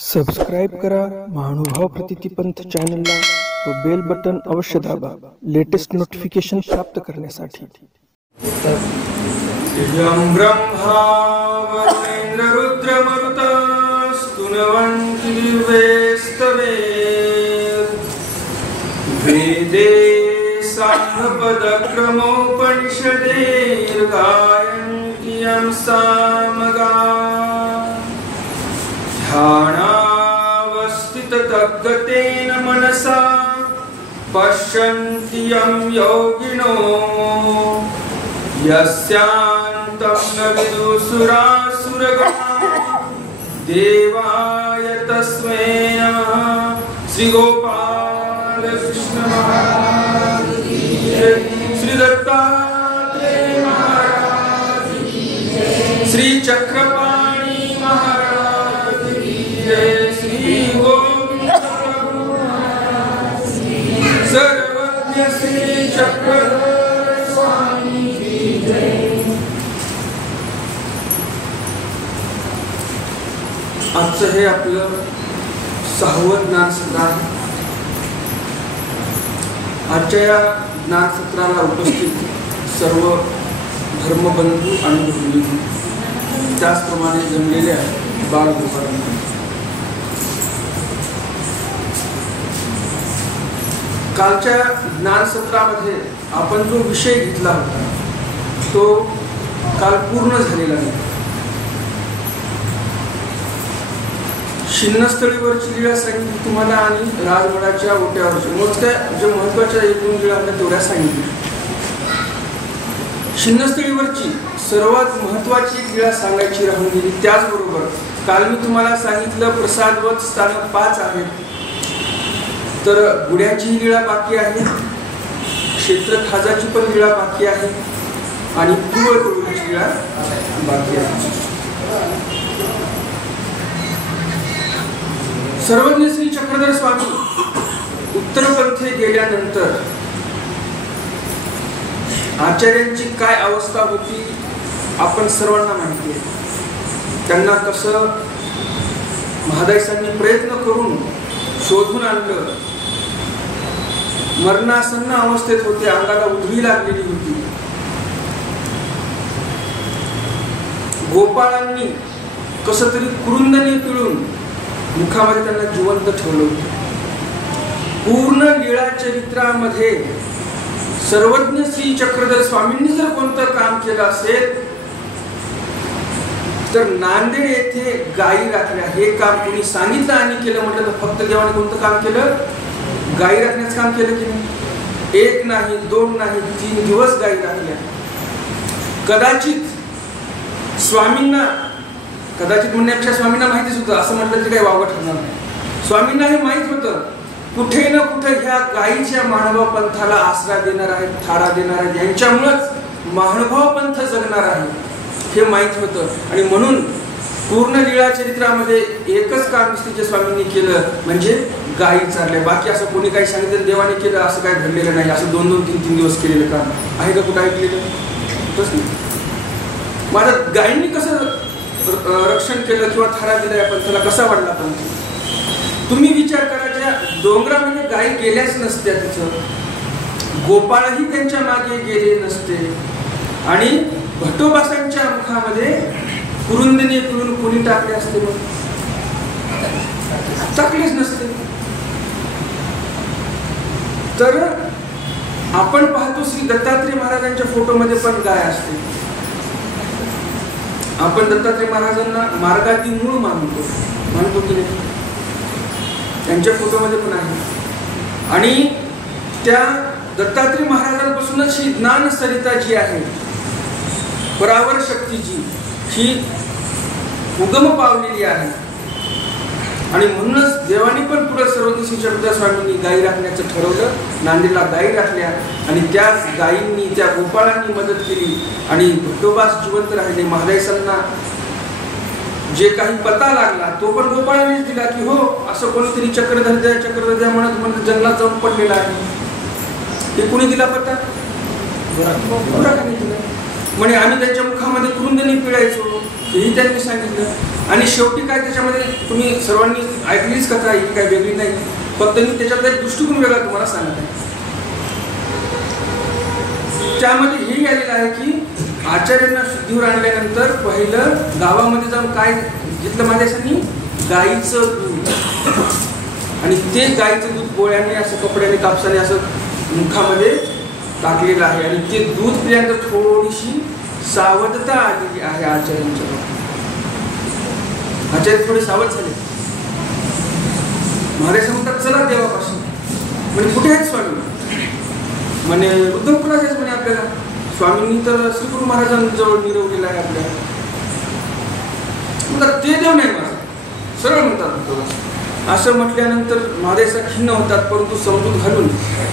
Subscribe करा महानुभाव प्रतिपंथ चॅनलला व बेल बटन अवश्य दाबा लेटेस्ट नोटिफिकेशन प्राप्त करण्यासाठी। ब्रह्मा वरुणेन्द्र रुद्र मरुतस्तुनवन्ति दिव्यैस्तवे वेदे साङ्गपदक्रमोपनिषदेर्गायन्ति यं सामगा ध्यानावस्थिततद्गतेन मनसा पश्यन्ति यं योगिनो यस्यान्तं न विदुसुरासुरगणा देवाय तस्मै नमः। श्री गोपाल कृष्ण महाराज की जय, श्री दत्तात्रेय महाराज की जय, श्री चक्रपाणि महाराज की जय, श्री गोविंद प्रभु महाराज की जय, सर्वज्ञ श्री चक्रधर स्वामी की जय। आजचं हे आपलं 6वं ज्ञान सत्र आहे। आजच्या या ज्ञान सत्राला उपस्थित सर्व धर्मबंधू आणि भगिनी त्याचप्रमाणे जमलेले आहेत बाळगोपाळांना कालच्या ज्ञान सत्रामध्ये आपण जो विषय घेतला होता तो काल पूर्ण झालेला नाही। शिन्नस्थळीवरची लीळा सांगितली तुम्हाला आणि राजगडाच्या ओट्यावरची मोजक्या ज्या महत्वाच्या 1-2 लीळा तेवढ्या सांगितल्या। शिन्नस्थळीवरची सर्वात महत्वाची लीळा सांगायची राहून गेली। त्याचबरोबर काल मी तुम्हाला सांगितलं प्रसादवत स्थानक 5 आहेत, तर गुड्याची लीळा बाकी आहे, क्षेत्रखाजाची पण लीळा बाकी आहे आणि पूर्वटोळीची लीळा बाकी आहे। सर्वज्ञ श्री चक्रधर स्वामी उत्तरपंथे गेल्यानंतर आचार्यांची काय अवस्था होती आपण सर्वांना माहिती आहे। त्यांना कसं महादायसांनी प्रयत्न करून शोधून आणलं, मरणासन्न अवस्थेत होते, अंगाला उधळी लागलेली होती। गोपाळांनी कसं तरी कुरुंदने पिळून मुखामध्ये त्यांना जिवंत ठेवलं होतं। पूर्ण लीळा चरित्रामध्ये सर्वज्ञ श्री चक्रधर स्वामींनी जर कोणतं काम केलं असेल तर नांदेड येथे गायी राखल्या हे काम कोणी सांगितलं आणि केलं म्हटलं तर फक्त देवाने कोणतं काम केलं? गायी राखण्याचं काम केलं की नाही? 1 नाही 2 नाही 3 दिवस गायी राखल्या। कदाचित स्वामींना, कदाचित म्हणण्यापेक्षा स्वामींना माहितीच होतं, असं म्हटलं तरी काही वावगं ठरणार नाही। स्वामींना हे माहित होतं कुठे ना कुठे ह्या गायीच्या महानुभाव पंथाला आसरा देणार आहेत, थारा देणार आहेत, यांच्यामुळेच महानुभाव पंथ जगणार आहे हे माहित होतं। आणि म्हणून पूर्ण लीळा चरित्रामध्ये एकच काम निश्चित स्वामींनी केलं म्हणजे गायी चारल्या। बाकी असं कोणी काही सांगितलं देवाने केलं असं काही घडलेलं नाही। असं 2-2, 3-3 दिवस केलेलं काम आहे का कुठं ऐकलेलं? माझ्या गायींनी कसं रक्षण केलं किंवा थारा दिला या पंथाला कसा वाढला पंथ? तुम्ही विचार करा, ज्या डोंगरामध्ये गायी गेल्याच नसत्या, तिथं गोपाळही त्यांच्या मागे गेले नसते आणि भट्टोबासांच्या मुखामध्ये कुरुंदने पिळून कोणी टाकले असते? मग टाकलेच नसते। तर आपण पाहतो श्री दत्तात्रेय महाराजांच्या फोटोमध्ये पण गाय असते। आपण दत्तात्रेय महाराजांना मार्गातील मूळ मानतो की नाही? त्यांच्या फोटोमध्ये पण आहे। आणि त्या दत्तात्रेय महाराजांपासूनच ही ज्ञान सरिता जी आहे, परावर शक्तीची, ही उगम पावलेली आहे। आणि म्हणूनच देवानी पण पुढे सर्वज्ञ श्री चक्रधर स्वामींनी गायी राखण्याचं ठरवलं। नांदेडला गायी राखल्या आणि त्याच गायींनी, त्या गोपाळांनी मदत केली आणि भट्टोबास जिवंत राहिले। महादायसांना जे काही पता लागला तो पण गोपाळांनीच दिला की हो असं कोणीतरी चक्रधर द्या म्हणत जंगलात जाऊन पडलेला आहे। हे कोणी दिला पत्ता? बुराकाने दिला। म्हणे आम्ही त्यांच्या मुखामध्ये कुरुंदनी पिळायचो, हेही त्यांनी सांगितलं. आणि शेवटी काय त्याच्यामध्ये तुम्ही सर्वांनी ऐकलीच कथा, ही काय वेगळी नाही, फक्त मी त्याच्यात एक दृष्टिकोन वेगळा तुम्हाला सांगत आहे. त्यामध्ये हेही आलेलं आहे की आचार्यांना शुद्धीवर आणल्यानंतर पहिलं गावामध्ये जाऊन काय घेतलं महादेशांनी, गाईचं दूध. आणि ते गाईचं दूध गोळ्याने असं कपड्याने कापसाने असं मुखामध्ये टाकलेलं आहे. आणि ते दूध पिल्यानंतर थोडीशी सावधता आलेली आहे आचार्यांच्या. आचार्य थोडे सावध झाले. महाराज म्हणतात चला देवापासून. म्हणजे कुठे आहेत स्वामी? म्हणे उद्धवपुरात आहेच म्हणे आपल्याला. स्वामींनी तर श्री गुरु महाराजांजवळ निरवलेला आहे आपल्याला. म्हणतात ते देव नाही माझा, सरळ म्हणतात. असं म्हटल्यानंतर महादेशा खिन्न होतात, परंतु समजूत घालून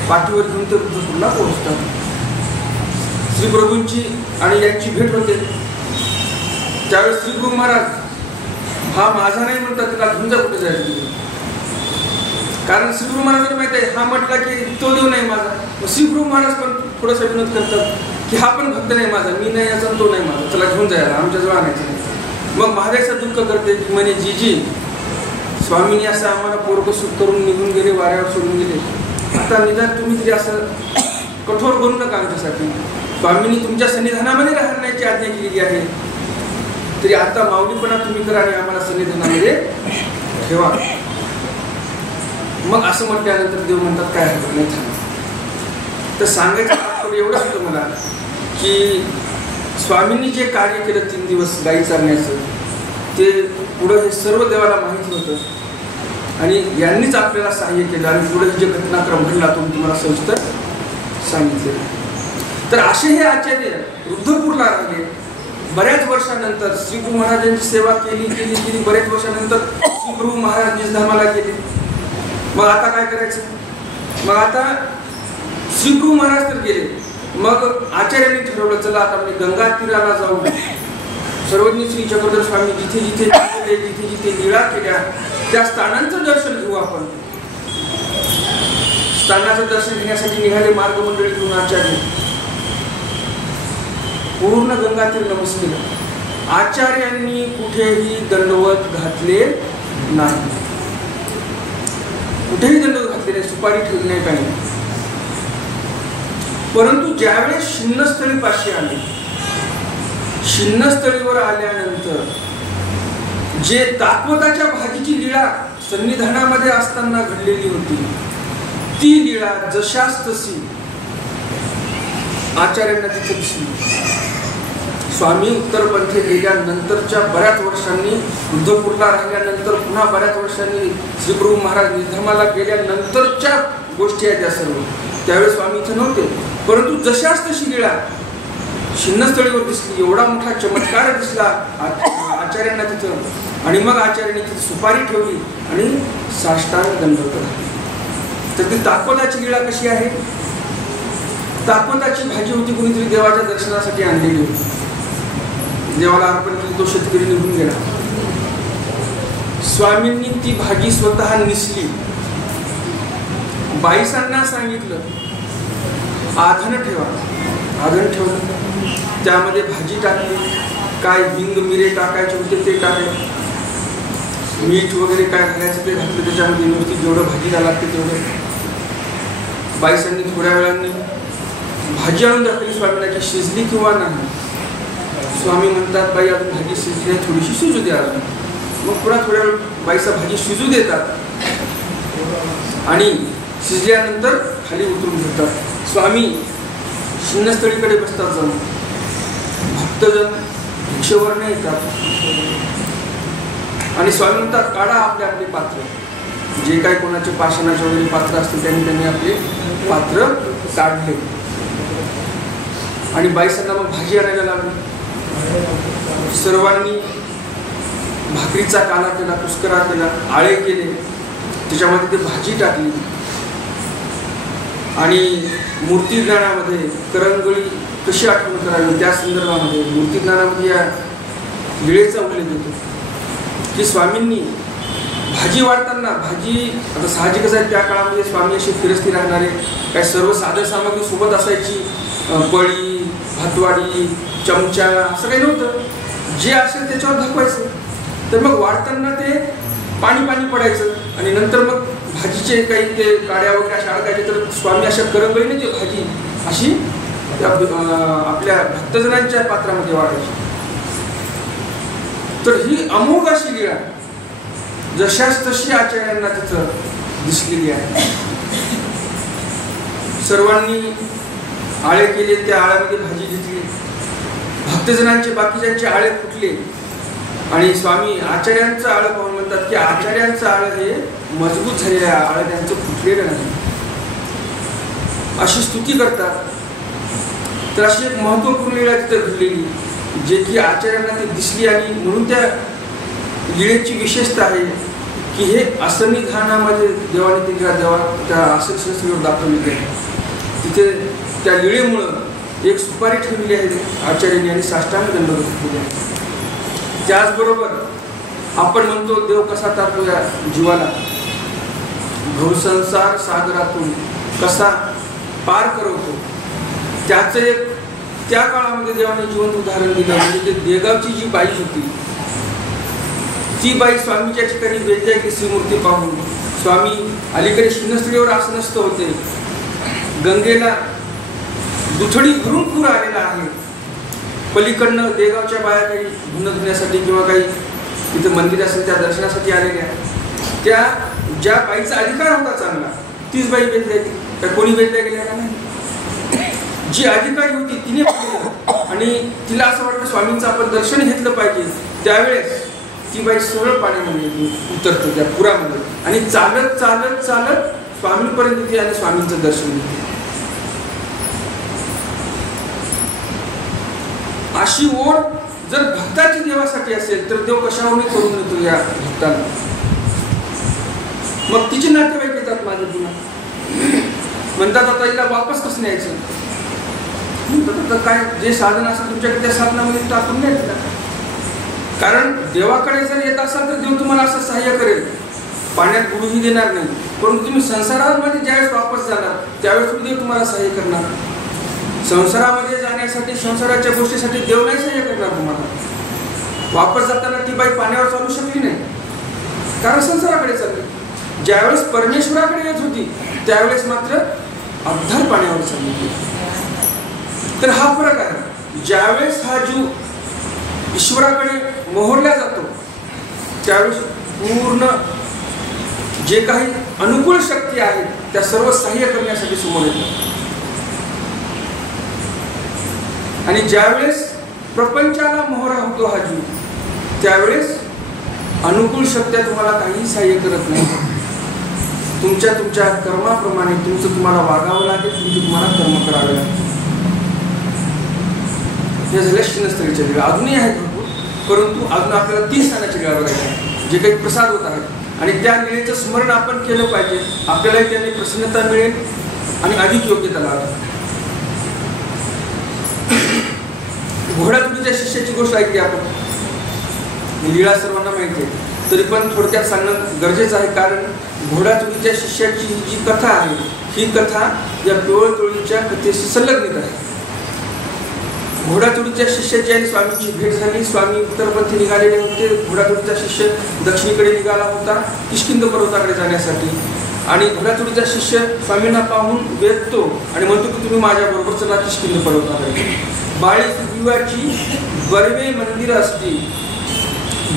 पाठीवर घेऊन ते उद्धवपूरला पोहोचतात. श्री प्रभूंची आणि यांची भेट होते. त्यावेळेस श्री गुरु महाराज हा माझा नाही म्हणतात, त्याला घेऊन जा कुठे जायचं. कारण श्री गुरु महाराजांना माहित आहे हा म्हटला की तो देव नाही माझा. श्री गुरु महाराज पण थोडासा विनोद करतात की हा पण भक्त नाही माझा, मी नाही याचा तो नाही माझा, त्याला घेऊन जायला आमच्याजवळ आणायचं. मग महाराजांचा दुःख करते की म्हणे जी स्वामींनी असं आम्हाला पोरकसूट करून निघून गेले, वाऱ्यावर सोडून गेले, आता निदान तुम्ही तरी असं कठोर बनू नका आमच्यासाठी. स्वामींनी तुमच्या सन्निधानामध्ये राहण्याची आज्ञा केलेली आहे, तरी आता माऊलीपणा तुम्ही करा आणि आम्हाला सन्निधानामध्ये ठेवा. मग असं म्हटल्यानंतर देव म्हणतात काय हरकत नाही थांब. तर सांगायचं तात्पर्य एवढंच होतं मला की स्वामींनी जे कार्य केलं 3 दिवस गाई चालण्याचं, ते पुढं हे सर्व देवाला माहिती होतं आणि यांनीच आपल्याला सहाय्य केलं. आणि पुढे जे घटनाक्रम घडला तो तुम्हाला सविस्तर सांगितले. तर असे हे आचार्य रुद्धपूरला राहिले. बऱ्याच वर्षानंतर श्री गुरु महाराजांची सेवा केली. बऱ्याच वर्षानंतर श्री गुरु महाराज निजधामाला गेले. मग आता काय करायचं? मग आता श्री गुरु महाराज तर गेले. मग आचार्यांनी ठरवलं चला आता म्हणजे गंगा तीराला जाऊ. सर्वज्ञ श्री चक्रधर स्वामी जिथे जिथे लीळा केल्या त्या स्थानांचं दर्शन घेऊ आपण. स्थानाचं दर्शन घेण्यासाठी निघाले मार्गमंडळी घेऊन आचार्य. पूर्ण गंगा तीर नमस्कार. आचार्यांनी कुठेही दंडवत घातले नाही, कुठेही दंडवत घातले नाही, सुपारी ठेवली नाही, काही नाही. परंतु ज्यावेळेस शिन्नस्थळी पाशी आले, शिन्नस्थळीवर आल्यानंतर जे दाखवताच्या भाजीची लीळा सन्निधानामध्ये असताना घडलेली होती, ती लीळा जशास तशी आचार्यांना तिथे दिसली. स्वामी उत्तरपंथी गेल्यानंतरच्या बऱ्याच वर्षांनी, उद्धवपूरला राहिल्यानंतर पुन्हा बऱ्याच वर्षांनी श्री गुरु महाराज निधमाला गेल्यानंतरच्या गोष्टी आहेत त्या सर्व. त्यावेळेस स्वामी इथे नव्हते, परंतु जशाच तशी लीळा शिन्नस्थळीवर दिसली. एवढा मोठा चमत्कार दिसला आचार्यांना तिथं. आणि मग आचार्यांनी तिथे सुपारी ठेवली आणि साष्टांग दंडवत घातले. तर ती दाखवताची लीळा कशी आहे? दाखवताची भाजी होती, कुणीतरी देवाच्या दर्शनासाठी आणलेली होती. देवाला अर्पण केली, तो शेतकरी निघून गेला. स्वामींनी ती भाजी स्वतः निसली. बाईसांना सांगितलं आधन ठेवा. आधन ठेवलं, त्यामध्ये भाजी टाकली. काय हिंग मिरे टाकायचे होते ते टाकले, मीठ वगैरे काय घालायचं ते घातलं त्याच्यामध्ये. नुसती जेवढं भाजीला लागते तेवढं. बाईसांनी थोड्या वेळांनी भाजी आणून दाखवली स्वामींना की शिजली किंवा नाही. स्वामी म्हणतात बाई अजून भाजी शिजली नाही, थोडीशी शिजू द्या अजून. मग पुन्हा थोड्या वेळ बाईसा भाजी शिजू देतात आणि शिजल्यानंतर खाली उतरून घेतात. स्वामी शिन्नस्थळीकडे बसतात जाऊन. भक्तजन भिक्षेवर नाही येतात आणि स्वामी म्हणतात काढा आपले आपले पात्र. जे काही कोणाचे पाषाणाचे वगैरे पात्र असतील त्यांनी आपले पात्र काढले. आणि बाईसांना मग भाजी आणायला लागली. सर्वांनी भाकरीचा काला केला, कुस्करा केला, आळे केले, त्याच्यामध्ये ते भाजी टाकली. आणि मूर्तिज्ञानामध्ये करंगळी कशी आठवण करावी त्या संदर्भामध्ये मूर्तिज्ञानामध्ये या लीळेचा उल्लेख होतो की स्वामींनी भाजी वाढताना, भाजी आता साहजिकच आहे त्या काळामध्ये स्वामी अशी फिरस्ती राहणारे, काही सर्व साधन सामग्री सोबत असायची. पळी, भातवाडी, चमचा असं काही नव्हतं. जे असेल त्याच्यावर धकवायचं. तर मग वाढताना ते पाणी पडायचं आणि नंतर मग भाजीचे काही ते काड्या वगैरे अशा अडकायचे. तर स्वामी अशा करंगळीने ते भाजी अशी आपल्या भक्तजनांच्या पात्रामध्ये वाढायची. तर ही अमोघ अशी लीळा जशाच तशी आचार्यांना तिथं दिसलेली आहे. सर्वांनी आळे केले, त्या आळ्यामध्ये भाजी घेतली. भक्तजनांचे बाकीच्यांचे आळे फुटले आणि स्वामी आचार्यांचं आळं पाहून म्हणतात की आचार्यांचं आळं हे मजबूत झालेलं आहे, आळं त्यांचं फुटलेलं नाही, अशी स्तुती करतात. तर अशी एक महत्वपूर्ण लीळा तिथं घडलेली, जे की आचार्यांना ती दिसली आणि म्हणून त्या लीळेची विशेषता आहे की हे असन्निधानामध्ये देवाने ती त्या आसन संस्थेवर दाखवलेली आहे. तिथे त्या लीळेमुळं एक सुपारी ठेवलेली आहे आचार्यांनी आणि साष्टांग दंडवत केले आहे. त्याचबरोबर आपण म्हणतो देव कसा तारतो या जीवाला, भवसंसार सागरातून कसा पार करवतो, त्याचं एक त्या काळामध्ये देवाने जिवंत उदाहरण दिलं. म्हणजे ते देगावची जी बाई होती, ती बाई स्वामीच्या ठिकाणी वेद्याची श्रीमूर्ती पाहून, स्वामी अलीकडे शिनस्त्रीवर आसनस्थ होते, गंगेला दुथडी भरून पूर आलेला आहे, पलीकडनं देगावच्या बाया काही धुणं धुण्यासाठी किंवा काही तिथं मंदिर असेल त्या दर्शनासाठी आलेल्या, त्या ज्या बाईचा अधिकार होता चांगला तीच बाई वेदल्या गेली. त्या कोणी वेदल्या गेल्या का नाही, जी अधिकारी होती तिने पाहिलं आणि तिला असं वाटलं स्वामींचं आपण दर्शन घेतलं पाहिजे. त्यावेळेस ती बाई सरळ पाण्यामध्ये उतरते त्या पुरामध्ये आणि चालत चालत चालत स्वामींपर्यंत येते आणि स्वामींचं दर्शन घेते. अशी ओढ जर भक्ताची देवासाठी असेल तर देव कशावर करून येतो या भक्ताला. मग तिचे नातेवाईक येतात माझ्या पुन्हा, म्हणतात आता हिला वापस कसं न्यायचं. म्हणतात काय जे साधन असेल तुमच्याकडे त्या साधनामध्ये टाकून न्यायचं. कारण देवाकडे जर येत असाल तर देव तुम्हाला असं सहाय्य करेल, पाण्यात बुडूही देणार नाही. परंतु तुम्ही संसारामध्ये ज्यावेळेस वापस जाणार त्यावेळेस देव तुम्हाला सहाय्य करणार. संसारामध्ये जाण्यासाठी संसाराच्या गोष्टीसाठी देव नाही सहाय्य करणार तुम्हाला. वापस जाताना ती बाई पाण्यावर चालू शकली नाही कारण संसाराकडे चालली. ज्यावेळेस परमेश्वराकडे येत होती त्यावेळेस मात्र अवधार पाण्यावर चालली होती. तर हा फरक आहे. ज्यावेळेस हा जीव ईश्वराकडे मोहरला जातो त्यावेळेस पूर्ण जे काही अनुकूल शक्ती आहेत त्या सर्व सहाय्य करण्यासाठी समोर येतात. आणि ज्यावेळेस प्रपंचाला मोहरा होतो हा जीव त्यावेळेस अनुकूल शक्त्या तुम्हाला काही सहाय्य करत नाही. तुमच्या कर्माप्रमाणे तुम्हाला वागावं लागेल, तुम्हाला कर्म करावे लागेल. हे झाल्या शिनस्त्रीच्या लीळा. अजूनही आहेत भरपूर, परंतु अजून आपल्याला 3 स्थानाची लीळा बघायची आहे जे काही प्रसाद होत आहेत आणि त्या लीळेचं स्मरण आपण केलं पाहिजे. आपल्यालाही त्याने प्रसन्नता मिळेल आणि अधिक योग्यता लाभेल. घोडाचुरीच्या शिष्याची गोष्ट ऐकली आपण. लीळा सर्वांना माहिती आहे, तरी पण थोडक्यात सांगणं गरजेचं आहे. कारण घोडाचुरीच्या शिष्याची जी कथा आहे ही कथा या पिवळतोळीच्या कथेशी संलग्नित आहे. घोडाचुरीच्या शिष्याची आणि स्वामींची भेट झाली. स्वामी उत्तरपंथी निघालेले होते. घोडाचुरीचा शिष्य दक्षिणेकडे निघाला होता किष्किंध पर्वताकडे जाण्यासाठी. आणि घोडाचुरीचा शिष्य स्वामींना पाहून वेधतो आणि म्हणतो की तुम्ही माझ्याबरोबर चला किष्किंध पर्वताकडे. बाळी विवाची बर्वे मंदिर असती,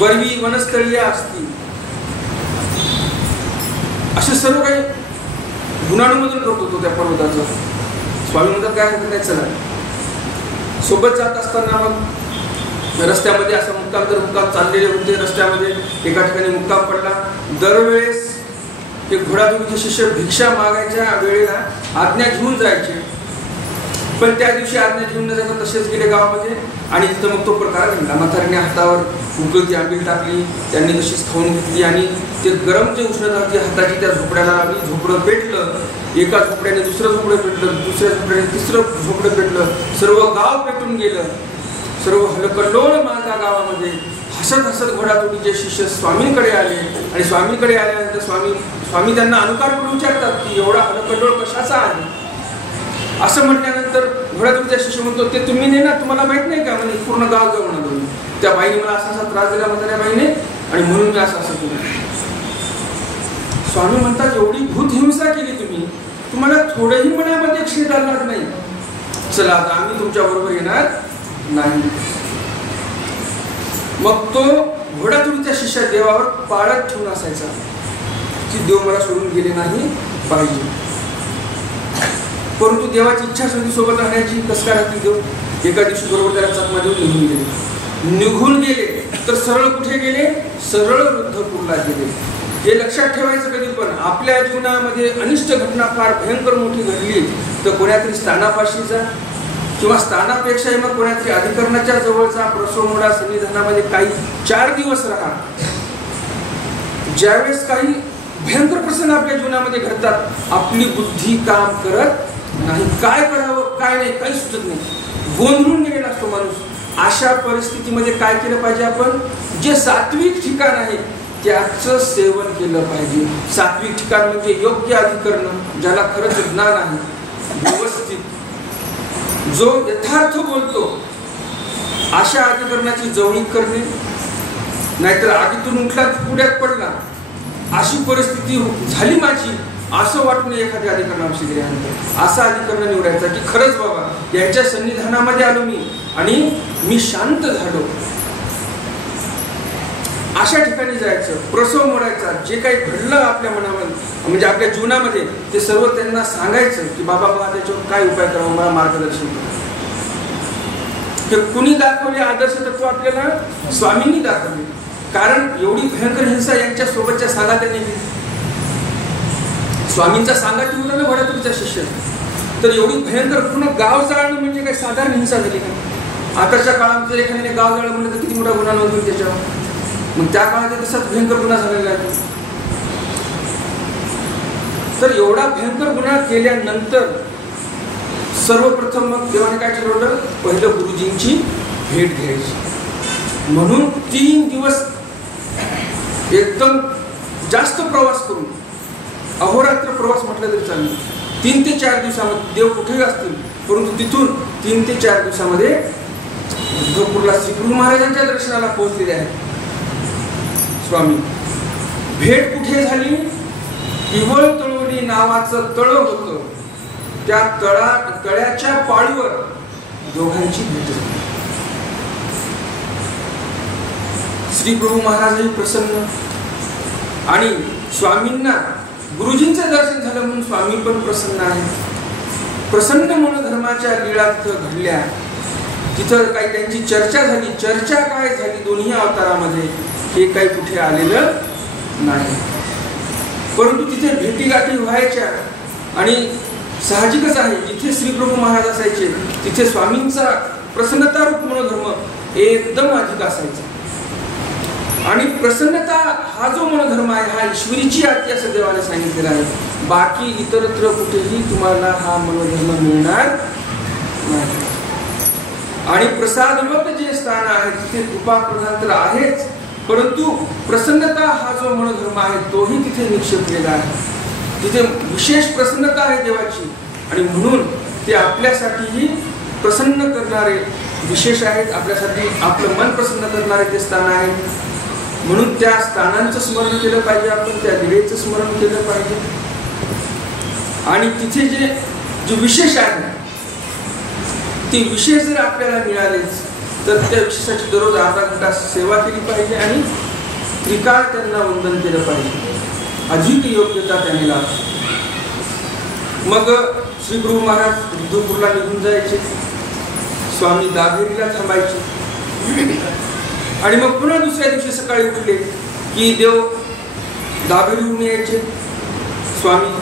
बर्वी वनस्थळीया असती, असे सर्व काही गुणानुमोदन करतो तो त्या पर्वताचं. स्वामी म्हणतात काय हरकत नाही चला. सोबत जात असताना मग रस्त्यामध्ये असा मुक्काम चाललेले होते. रस्त्यामध्ये एका ठिकाणी मुक्काम पडला. दरवेळेस ते घोडाचुरीचे शिष्य भिक्षा मागायच्या वेळेला आज्ञा घेऊन जायचे, पण त्या दिवशी आज्ञा घेऊन न जाता तसेच गेले गावामध्ये आणि तिथं मग तो प्रकार घडला. म्हातारीने हातावर उकळती आंबील टाकली, त्यांनी तशीच खाऊन घेतली आणि ते गरम जे उष्णता होती हाताची त्या झोपड्याला लावली. झोपडं पेटलं. एका झोपड्याने दुसरं झोपडं पेटलं, दुसऱ्या झोपड्याने तिसरं झोपडं पेटलं. सर्व गाव पेटून गेलं. सर्व हलकल्लोळ माता गावामध्ये. हसत हसत घोडाचुरीचे शिष्य स्वामींकडे आले आणि स्वामींकडे आल्यानंतर स्वामी त्यांना अनुकार करून विचारतात की एवढा हलकल्लोळ कशाचा आहे. असं म्हटल्यानंतर घोड्यातूनचा शिष्य म्हणतो ते तुम्ही नाही ना, तुम्हाला माहित नाही का म्हणजे पूर्ण गाव जाऊ म्हणा. त्या बाईने मला असा त्रास दिला म्हणता त्या बाईने आणि म्हणून मी असं केलं. स्वामी म्हणतात एवढी भूत हिंसा केली तुम्ही, तुम्हाला थोडंही मनामध्ये क्षीर आला नाही, चला आता आम्ही तुमच्या बरोबर येणार नाही. मग तो घोडातुरीचा शिष्य देवावर पाळत ठेवून असायचा की देव मला सोडून गेले नाही पाहिजे. परंतु देवाची इच्छा होती सोबत राहण्याची. कसं काय राहतील देव? एका दिवशी बरोबर त्याला चकमा देऊन निघून गेले तर सरळ कुठे गेले? सरळ रुद्धपूरला गेले. हे लक्षात ठेवायचं कधी पण आपल्या जीवनामध्ये अनिष्ट घटना फार भयंकर मोठी घडली तर कोणातरी स्थानापाशी जा किंवा स्थानापेक्षाही मग कोणातरी अधिकरणाच्या जवळचा प्रसवमोडा सन्निधानामध्ये काही 4 दिवस राहा. ज्यावेळेस काही भयंकर प्रसंग आपल्या जीवनामध्ये घडतात आपली बुद्धी काम करत नाही. काय करावं काय नाही काही सुचत नाही, गोंधळून गेलेला असतो माणूस. अशा परिस्थितीमध्ये काय केलं पाहिजे? आपण जे सात्विक ठिकाण आहे त्याचं सेवन केलं पाहिजे. सात्विक ठिकाण म्हणजे योग्य अधिकरण, ज्याला खरंच ज्ञान आहे, व्यवस्थित जो यथार्थ बोलतो अशा अधिकरणाची जवळीक करणे. नाहीतर आगीतून उठला पुढ्यात पडला अशी परिस्थिती झाली माझी असं वाटून एखाद्या अधिकरणाविषयी गेल्यानंतर असा अधिकरण निवडायचा की खरंच बाबा यांच्या सन्निधानामध्ये आलो मी आणि मी शांत झालो. अशा ठिकाणी जायचं, प्रसव मोडायचा. जे काही घडलं आपल्या मनामध्ये म्हणजे आपल्या जीवनामध्ये ते सर्व त्यांना सांगायचं की बाबा मला त्याच्यावर काय उपाय करावा, मला मार्गदर्शन करा. ते कुणी दाखवले आदर्श तत्व? आपल्याला स्वामींनी दाखवले. कारण एवढी भयंकर हिंसा यांच्या सोबतच्या सांगात्याने केली. स्वामींचा सांगा ठेवला ना घोड्यातूनचा शिष्य, तर एवढी भयंकर पूर्ण गाव जाळणं म्हणजे काही साधारण हिंसा झाली का? आताच्या काळामध्ये एखाद्याने गाव जाळलं म्हणलं तर किती मोठा गुन्हा नोंदवून त्याच्यावर. मग त्या काळात तसाच भयंकर गुन्हा झालेला आहे. तर एवढा भयंकर गुन्हा केल्यानंतर सर्वप्रथम मग देवाने काय ठरवलं? पहिलं गुरुजींची भेट घ्यायची. म्हणून 3 दिवस एकदम जास्त प्रवास करून, अहोरात्र प्रवास म्हटलं तरी चालेल, 3 ते 4 दिवसामध्ये देव कुठेही असतील परंतु तिथून 3 ते 4 दिवसामध्ये रुद्धपूरला श्री गुरु महाराजांच्या दर्शनाला पोहोचलेले आहेत स्वामी. भेट कुठे झाली? पिवळ तळवली नावाचं तळ होतं, त्या तळ्याच्या पाळीवर दोघांची भेट झाली. श्री प्रभू महाराजही प्रसन्न आणि स्वामींना गुरुजींचं दर्शन झालं म्हणून स्वामी पण प्रसन्न आहे. प्रसन्न म्हणून धर्माच्या लीळा तिथं घडल्या. तिथं काही त्यांची चर्चा झाली. चर्चा काय झाली दोन्ही अवतारामध्ये हे काही कुठे आलेलं नाही, परंतु तिथे भेटीगाठी व्हायच्या. आणि साहजिकच आहे जिथे श्री प्रभू महाराज असायचे तिथे स्वामींचा प्रसन्नता रूप मनोधर्म एकदम अधिक असायचा. आणि प्रसन्नता हा जो मनोधर्म आहे हा ईश्वरीची आज्ञा असं देवाने सांगितलेला आहे. बाकी इतरत्र कुठेही तुम्हाला हा मनोधर्म मिळणार नाही. आणि प्रसादवत जे स्थान आहे तिथे कृपा प्रधान तर आहेच, परंतु प्रसन्नता हा जो मनोधर्म आहे तोही तिथे निक्षेपलेला आहे. तिथे विशेष प्रसन्नता आहे देवाची आणि म्हणून ते आपल्यासाठीही प्रसन्न करणारे विशेष आहेत. आपल्यासाठी आपलं मन प्रसन्न करणारे ते स्थान आहेत. म्हणून त्या स्थानांचं स्मरण केलं पाहिजे आपण, त्या लीळेचं स्मरण केलं पाहिजे. आणि तिथे जे विशेष आहे ते विशेष जर आपल्याला मिळालेच तर त्या विशेषाची दररोज अर्धा घंटा सेवा केली पाहिजे आणि त्रिकाळ त्यांना वंदन केलं पाहिजे. अधिक योग्यता त्यांनी लाभते. मग श्री गुरु महाराज रुद्धपूरला निघून जायचे. स्वामी दाभेरीला थांबायचे आणि मग पुन्हा दुसऱ्या दिवशी सकाळी उठले की देव दाभेरीहून यायचे. स्वामी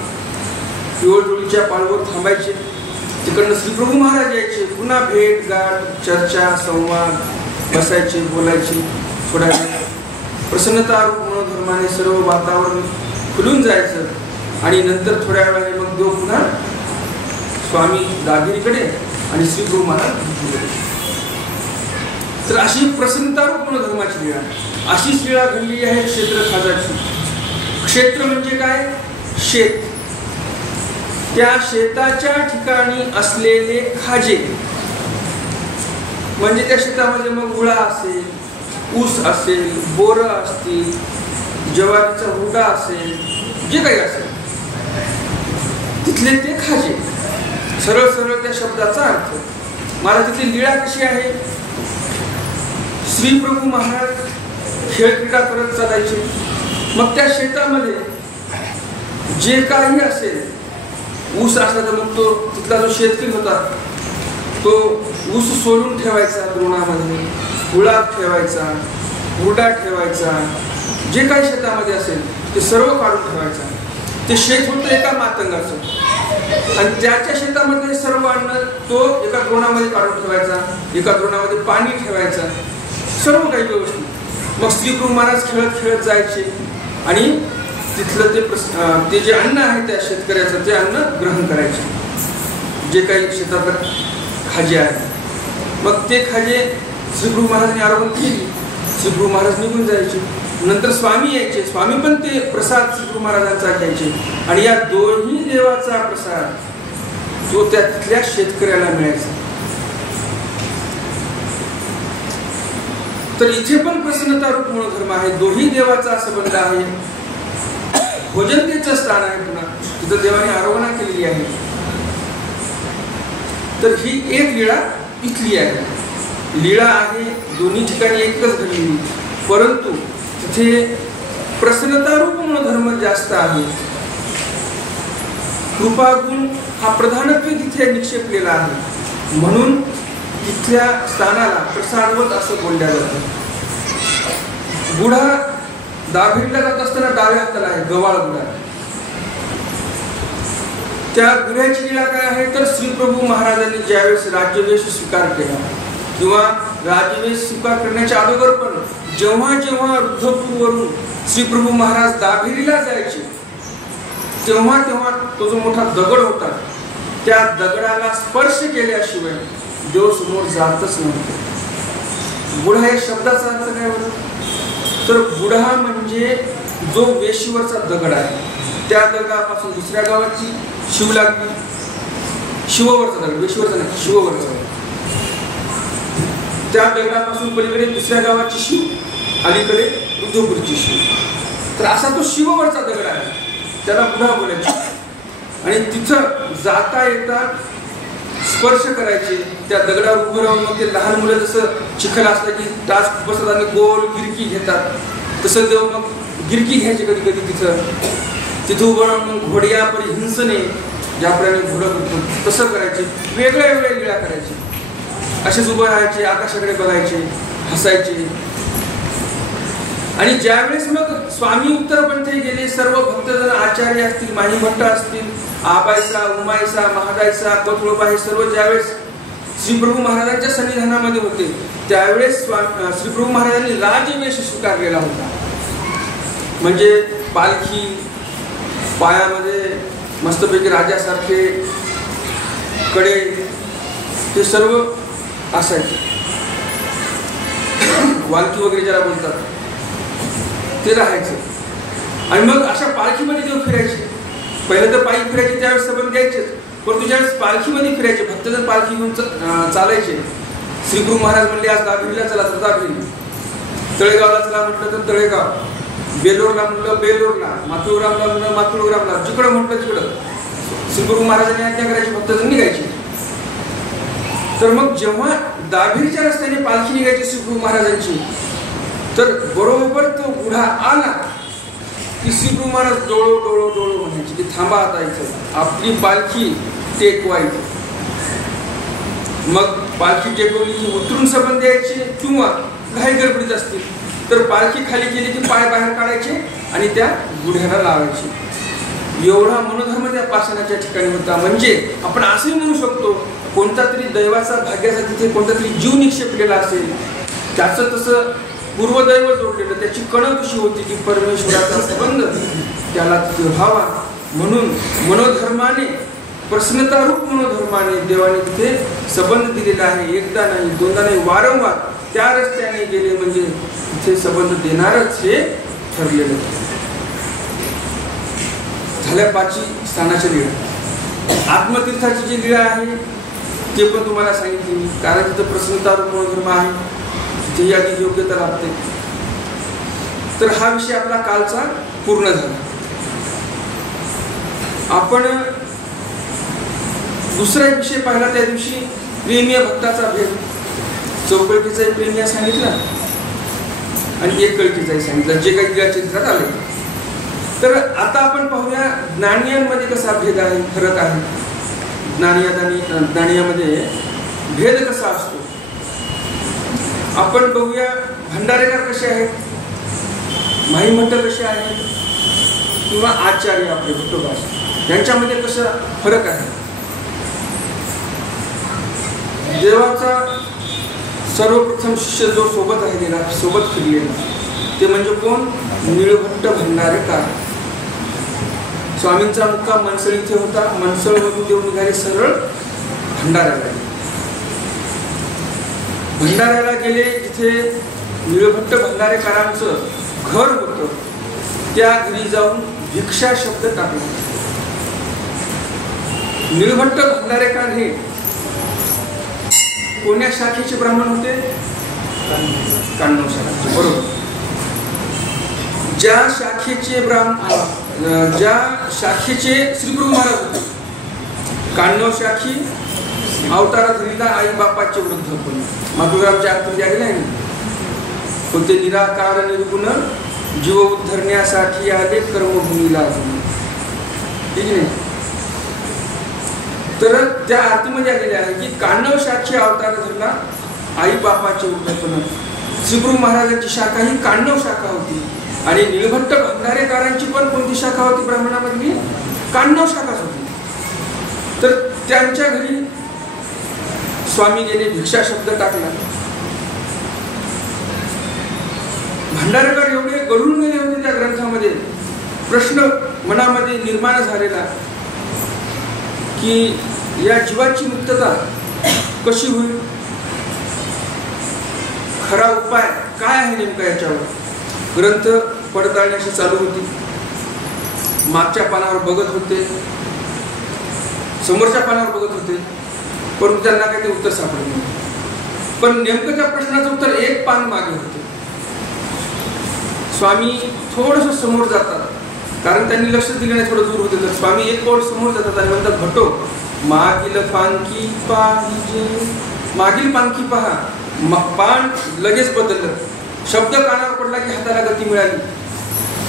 पिवळडोळीच्या पाळवर थांबायचे. तिकडनं श्री प्रभू महाराज यायचे. पुन्हा भेट गाठ चर्चा संवाद बसायचे बोलायचे. थोड्या वेळ प्रसन्नता रूप मनोधर्माने सर्व वातावरण खुलून जायचं आणि नंतर थोड्या वेळाने मग देव पुन्हा स्वामी दाभेरीकडे आणि श्री प्रभू महाराज. तर अशी प्रसन्नता रूप मनोधर्माची लीळा, अशीच लीळा घडलेली आहे क्षेत्र खाजाची. क्षेत्र म्हणजे काय? शेत. त्या शेताच्या ठिकाणी असलेले खाजे, म्हणजे त्या शेतामध्ये मग मुळा असेल, ऊस असेल, बोरं असतील, ज्वारीचा हुडा असेल, जे काही असेल तिथले ते खाजे. सरळ सरळ त्या शब्दाचा अर्थ. मला तिथली लीळा कशी आहे, श्री प्रभू महाराज खेळ क्रीडा करत चालायचे. मग त्या शेतामध्ये जे काही असेल, ऊस असला तर मग तो तिथला जो शेतकरी होता तो ऊस सोडून ठेवायचा द्रोणामध्ये, हुळा ठेवायचा, हुरडा ठेवायचा, जे काही शेतामध्ये असेल ते सर्व काढून ठेवायचा. ते शेत होतं एका मातंगाचं आणि त्याच्या शेतामध्ये सर्व अन्न तो एका द्रोणामध्ये काढून ठेवायचा, एका द्रोणामध्ये पाणी ठेवायचा, सर्व काही व्यवस्थित. मग श्री प्रभू महाराज खेळत खेळत जायचे आणि तिथलं ते जे अन्न आहे त्या शेतकऱ्याचं ते अन्न ग्रहण करायचे, जे काही शेतात खाजे आहे. मग ते खाजे श्री प्रभू महाराजांनी आरोहण केली, श्री प्रभू महाराज निघून जायचे. नंतर स्वामी यायचे, स्वामी पण ते प्रसाद श्री प्रभू महाराजांचा घ्यायचे आणि या दोन्ही देवाचा प्रसाद तो त्या तिथल्या शेतकऱ्याला मिळायचा. तर इथे पण प्रसन्नता रूप मनोधर्म आहे, दोन्ही देवाचा संबंध आहे. भोजनतेचं स्थान आहे, पुन्हा तिथं देवाने आरोहणा केलेली आहे. तर ही एक लीळा इथली आहे. लीळा आहे दोन्ही ठिकाणी एकच घडलेली, परंतु तिथे प्रसन्नता रूप मनोधर्म जास्त आहे. कृपागुण हा प्रधानत्व तिथे निक्षेपलेला आहे, म्हणून तिथल्या स्थानाला प्रसादवत असं बोलल्या जातं. गुढा दाभिडला जात असताना डाव्या हाताला आहे गवाळ गुढा. त्या गुढ्याची लीळा काय आहे तर श्री प्रभू महाराजांनी ज्यावेळेस राज्यवेश स्वीकार केला किंवा राज्यवेश स्वीकार करण्याच्या अगोदर पण जेव्हा जेव्हा रुद्धपूरवरून श्री प्रभू महाराज दाभिरीला जायचे तेव्हा तेव्हा तो जो मोठा दगड होता त्या दगडाला स्पर्श केल्याशिवाय देव समोर जातच नव्हते. गुढा या शब्दाचा अर्थ काय होता तर गुढा म्हणजे जो वेशीवरचा दगड आहे, त्या दगडापासून दुसऱ्या गावाची शिव लागली, शिववरचा दगड, वेशीवरचा नाही शिववरचा, त्या दगडापासून पलीकडे दुसऱ्या गावाची शिव, अलीकडे रुद्धपुरची शिव. तर असा तो शिववरचा दगड आहे, त्याला गुढा बोलायचे. आणि तिथं जाता येता स्पर्श करायचे, त्या दगडावर उभं राहून. मग ते लहान मुलं जसं चिखल असलं की टाच बसतात आणि गोल गिरकी घेतात, तसं देव मग गिरकी घ्यायची कधी कधी तिथं उभं राहून. मग घोड्या परी हिंसने ज्याप्रमाणे घोडं करतो तसं करायचे. वेगळ्या वेगळ्या लीळा करायचे. असेच उभं राहायचे, आकाशाकडे बघायचे, हसायचे. आणि ज्यावेळेस मग स्वामी उत्तरपंथी गेले, सर्व भक्तजन आचार्य असतील, माहीभट्ट असतील, आबायसा, उमायसा, महादायसा, कोथळोबा हे सर्व ज्यावेळेस श्री प्रभू महाराजांच्या सन्निधानामध्ये होते त्यावेळेस श्री प्रभू महाराजांनी राजवेश स्वीकारलेला होता. म्हणजे पालखी, पायामध्ये मस्तपैकी राजासारखे कडे, ते सर्व असायचे. वालकी वगैरे ज्याला बोलतात ते राहायचं. आणि मग अशा पालखीमध्ये देव फिरायचे. पहिलं तर पायी फिरायचे, त्यावेळेस सबंध द्यायचेच, परंतु ज्यावेळेस पालखीमध्ये फिरायचे, भक्तजन पालखी घेऊन चालायचे. श्री गुरु महाराज म्हणले आज दाभिरीला चला तर दाभिरी, तळेगावला चला म्हटलं तर तळेगाव, बेलोरला म्हटलं बेलोरला, मातुळग्रामला म्हटलं मातुळग्रामला, जिकडं म्हटलं तिकडं श्री गुरु महाराजांनी आज्ञा करायची, भक्तजन निघायचे. तर मग जेव्हा दाभिरीच्या रस्त्याने पालखी निघायची श्री गुरु महाराजांची, तर बरोबर तो गुढा आला की श्री गुरु महाराज डोळो डोळो डोळो म्हणायचे की थांबा आता इथं, आपली पालखी टेकवायची. मग पालखी टेकवली की उतरून सबंध द्यायचे, किंवा घाई गडबडीत असतील तर पालखी खाली केली की पाय बाहेर काढायचे आणि त्या गुढ्याला लावायचे. एवढा मनोधर्म त्या पाषाणाच्या ठिकाणी होता. म्हणजे आपण असंही म्हणू शकतो कोणता तरी दैवाचा, भाग्याचा तिथे कोणता तरी जीव निक्षेपलेला असेल, त्याचं तसं पूर्वदैव जोडलेलं, त्याची कणं कशी होती की परमेश्वराचा संबंध त्याला तिथे व्हावा. म्हणून मनोधर्माने, प्रसन्नतारूप मनोधर्माने देवाने तिथे संबंध दिलेला आहे. एकदा नाही, दोनदा नाही, वारंवार त्या रस्त्याने गेले म्हणजे तिथे संबंध देणारच हे ठरलेलं. झाल्या पाचवी स्थानाच्या लीळा. आत्मतीर्थाची जी लीळा आहे ते पण तुम्हाला सांगितली मी, कारण तिथं प्रसन्नता धर्म आहे, तिथे आधी योग्यता लागते. तर हा विषय आपला कालचा पूर्ण झाला. आपण दुसरा विषय पाहिला त्या दिवशी, प्रेमीय भक्ताचा भेद. चौकळकीचाही प्रेमीय सांगितला आणि एक कळकीचाही सांगितलं, जे काही त्या चित्रात आले. तर आता आपण पाहूया ज्ञानियांमध्ये कसा भेद आहे, फरक आहे. ज्ञानियात आणि ज्ञानियामध्ये भेद कसा असतो. आपण बघूया भंडारेकर कसे आहेत, माहीमंत कसे आहेत, किंवा आचार्य आपले भट्टोबास यांच्यामध्ये कसा फरक आहे. देवाचा सर्वप्रथम शिष्य जो सोबत राहिलेला, सोबत फिरलेला, ते म्हणजे कोण? निळभट्ट भंडारेकर. स्वामींचा मुक्काम मनसळ इथे होता. मनसळमधून देव निघाले सरळ भंडाऱ्याला. भंडाऱ्याला गेले जिथे निळभट्ट भंडारेकरांचं घर होतं, त्या घरी जाऊन भिक्षा शब्द टाकला. निळभट्ट भंडारेकर हे कोण्या शाखेचे ब्राह्मण होते? काण्णव शाखेचे. बरोबर. ज्या शाखेचे श्रीगुरु महाराज होते, काण्णव शाखी अवतारा धरीला आई बापाचे वृद्धपण. माधुरामच्या आतमध्ये आलेला आहे ना, होते निराकार निर्गुण जीव उद्धरण्यासाठी आले कर्मभूमीला. ठीक आहे. तर त्या आरतीमध्ये आलेले आहे की काण्णव शाखी अवतार धरला आई बापाचे वृद्धपण. श्रीगुरु महाराजांची शाखा ही काण्णव शाखा होती आणि निळभट्ट भंडारेकरांची पण कोणती शाखा होती ब्राह्मणामधली? काण्णव शाखाच होती. तर त्यांच्या घरी स्वामी गेले, भिक्षा शब्द टाकला. भंडारेकर एवढे गळून गेले होते त्या ग्रंथामध्ये. प्रश्न मनामध्ये निर्माण झालेला की या जीवाची मुक्तता कशी होईल, खरा उपाय काय आहे नेमका याच्यावर. ग्रंथ पडताळण्याची चालू होती. मागच्या पानावर बघत होते, समोरच्या पानावर बघत होते, परंतु त्यांना काही ते उत्तर सापडत नव्हते. पण नेमकं त्या प्रश्नाचं उत्तर एक पान मागे होते. स्वामी थोडस समोर जातात, कारण त्यांनी लक्ष दिले नाही, थोडं दूर होते. तर स्वामी एक पाऊल समोर जातात आणि म्हणतात, भटो मागील पानकी पाहिजे. मागील पानकी पहा. पान लगेच बदललं. शब्द कानावर पडला की हाताला गती मिळाली.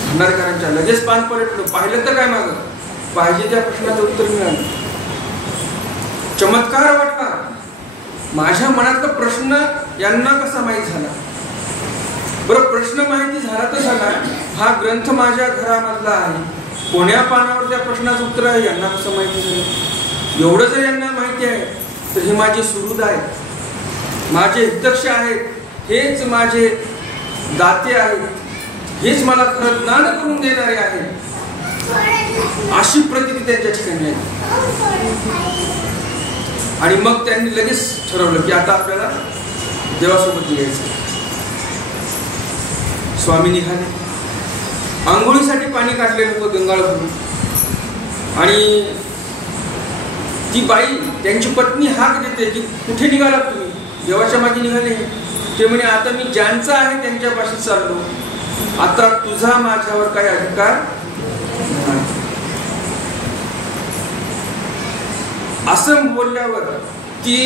भंडारकरांच्या लगेच पान पलटलं. पाहिलं तर काय मागं पाहिजे त्या प्रश्नाचं उत्तर मिळालं. चमत्कार वाटला. माझ्या मनातला प्रश्न यांना कसा माहीत झाला. बरं, प्रश्न माहिती झाला तर झाला. हा ग्रंथ माझ्या घरामधला आहे. कोण्या पानावर त्या प्रश्नाचं उत्तर आहे यांना कसं माहिती झालं. एवढं जर यांना माहिती आहे तर हे माझे सुहृद आहेत, माझे हितक्ष आहेत, हेच माझे दाते आहेत, हेच मला खरं ज्ञान करून देणारे आहेत, अशी प्रतीती त्यांच्या ठिकाणी आहे. आणि मग त्यांनी लगेच ठरवलं की आता आपल्याला देवासोबत यायचं. स्वामी निघाले. आंघोळीसाठी पाणी काढलेलं होतं गंगाळभरून. आणि ती बाई, त्यांची पत्नी हाक देते की कुठे निघाला तुम्ही? देवाच्या मागे निघाले. ते म्हणे, आता मी ज्यांचा आहे त्यांच्यापाशी चाललो. आता तुझा माझ्यावर काही अधिकार नाही. असं बोलल्यावर ती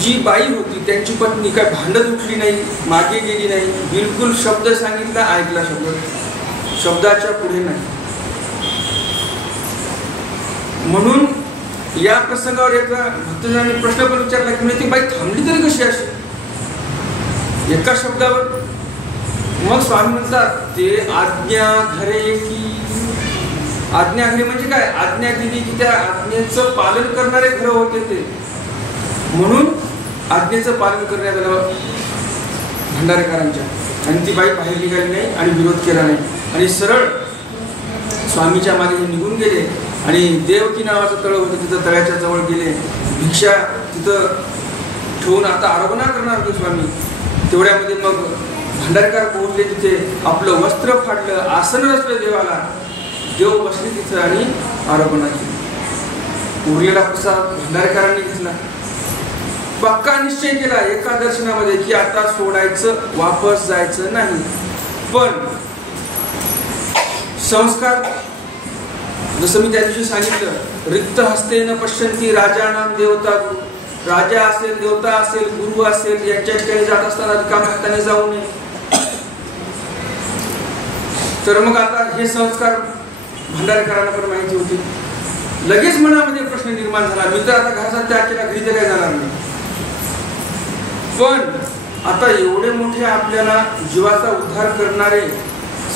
जी बाई होती, त्यांची पत्नी काय भांडत उठली नाही, मागे गेली नाही. बिलकुल शब्द सांगितला, ऐकला शब्द, शब्दाच्या पुढे नाही. म्हणून या प्रसंगावर एका भक्तजनाने प्रश्न पण विचारला की ती बाई थांबली तरी कशी अशी एका शब्दावर. मग स्वामी म्हणतात, ते आज्ञा घरे की. आज्ञा घरे म्हणजे काय? आज्ञा दिली की त्या आज्ञेचं पालन करणारे घर होते ते. म्हणून आज्ञेचं पालन करण्यात आलं भंडारेकरांच्या. आणि ती बाई बाहेर निघाली नाही आणि विरोध केला नाही आणि सरळ स्वामीच्या मागे निघून गेले. आणि देवकी नावाचं तळ होतं, तिथं तळ्याच्या जवळ गेले. भिक्षा तिथं ठेवून आता आरोहणा करणार होते स्वामी. तेवढ्यामध्ये मग भंडारकर पोहोचले तिथे. आपलं वस्त्र फाडलं, आसन रचलं देवाला. देव बसले तिथं आणि आरोहणा केली. उरलेला प्रसाद भंडारकरांनी घेतला. पक्का निश्चय केला एका दर्शनामध्ये की आता सोडायचं, वापस जायचं नाही. पण संस्कार जसं मी त्या दिवशी सांगितलं, रिक्त हस्ते न पश्यंती राजानाम देवता गुरु. राजा असेल, देवता असेल, गुरु असेल, यांच्या ठिकाणी जात असताना रिकाम्या हाताने जाऊ नये. तर मग आता हे संस्कार भंडारकरांना पण माहिती होती. लगेच मनामध्ये प्रश्न निर्माण झाला, मी तर आता घराचा त्याग केला, घरी तर काय जाणार नाही. पण आता एवढे मोठे आपल्याला जीवाचा उद्धार करणारे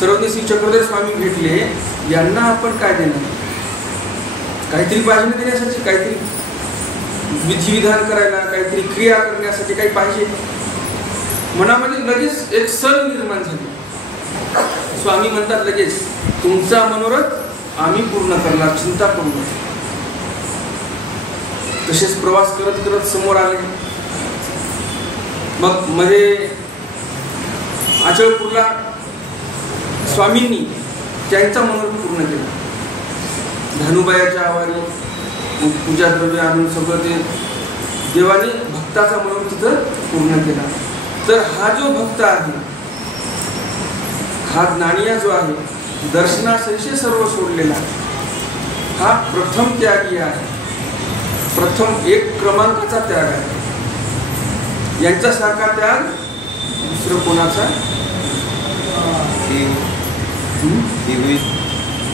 सर्वज्ञ श्री चक्रधर स्वामी भेटले, यांना आपण काय देणार? काहीतरी पाहिजे देण्यासाठी, काहीतरी विधिविधान करायला, काहीतरी क्रिया करण्यासाठी काही पाहिजे. मनामध्ये लगेच एक सल निर्माण झाली. स्वामी म्हणतात लगेच, तुमचा मनोरथ आम्ही पूर्ण करणार, चिंता करू नका. तसेच प्रवास करत करत समोर आले. मग मध्ये आचळपूरला स्वामींनी त्यांचा मनोरथ पूर्ण केला. धनुबायाच्या आवारी पूजा द्रव्य आणून सगळं ते देवाने भक्ताचा मनोरथ तिथं पूर्ण केला. तर हा जो भक्त आहे, हा ज्ञानिया जो आहे, दर्शनासहित सर्व सोडलेला, हा प्रथम त्यागी आहे. प्रथम एक क्रमांकाचा त्याग आहे. यांच्यासारखा त्याग दुसरं कोणाचा?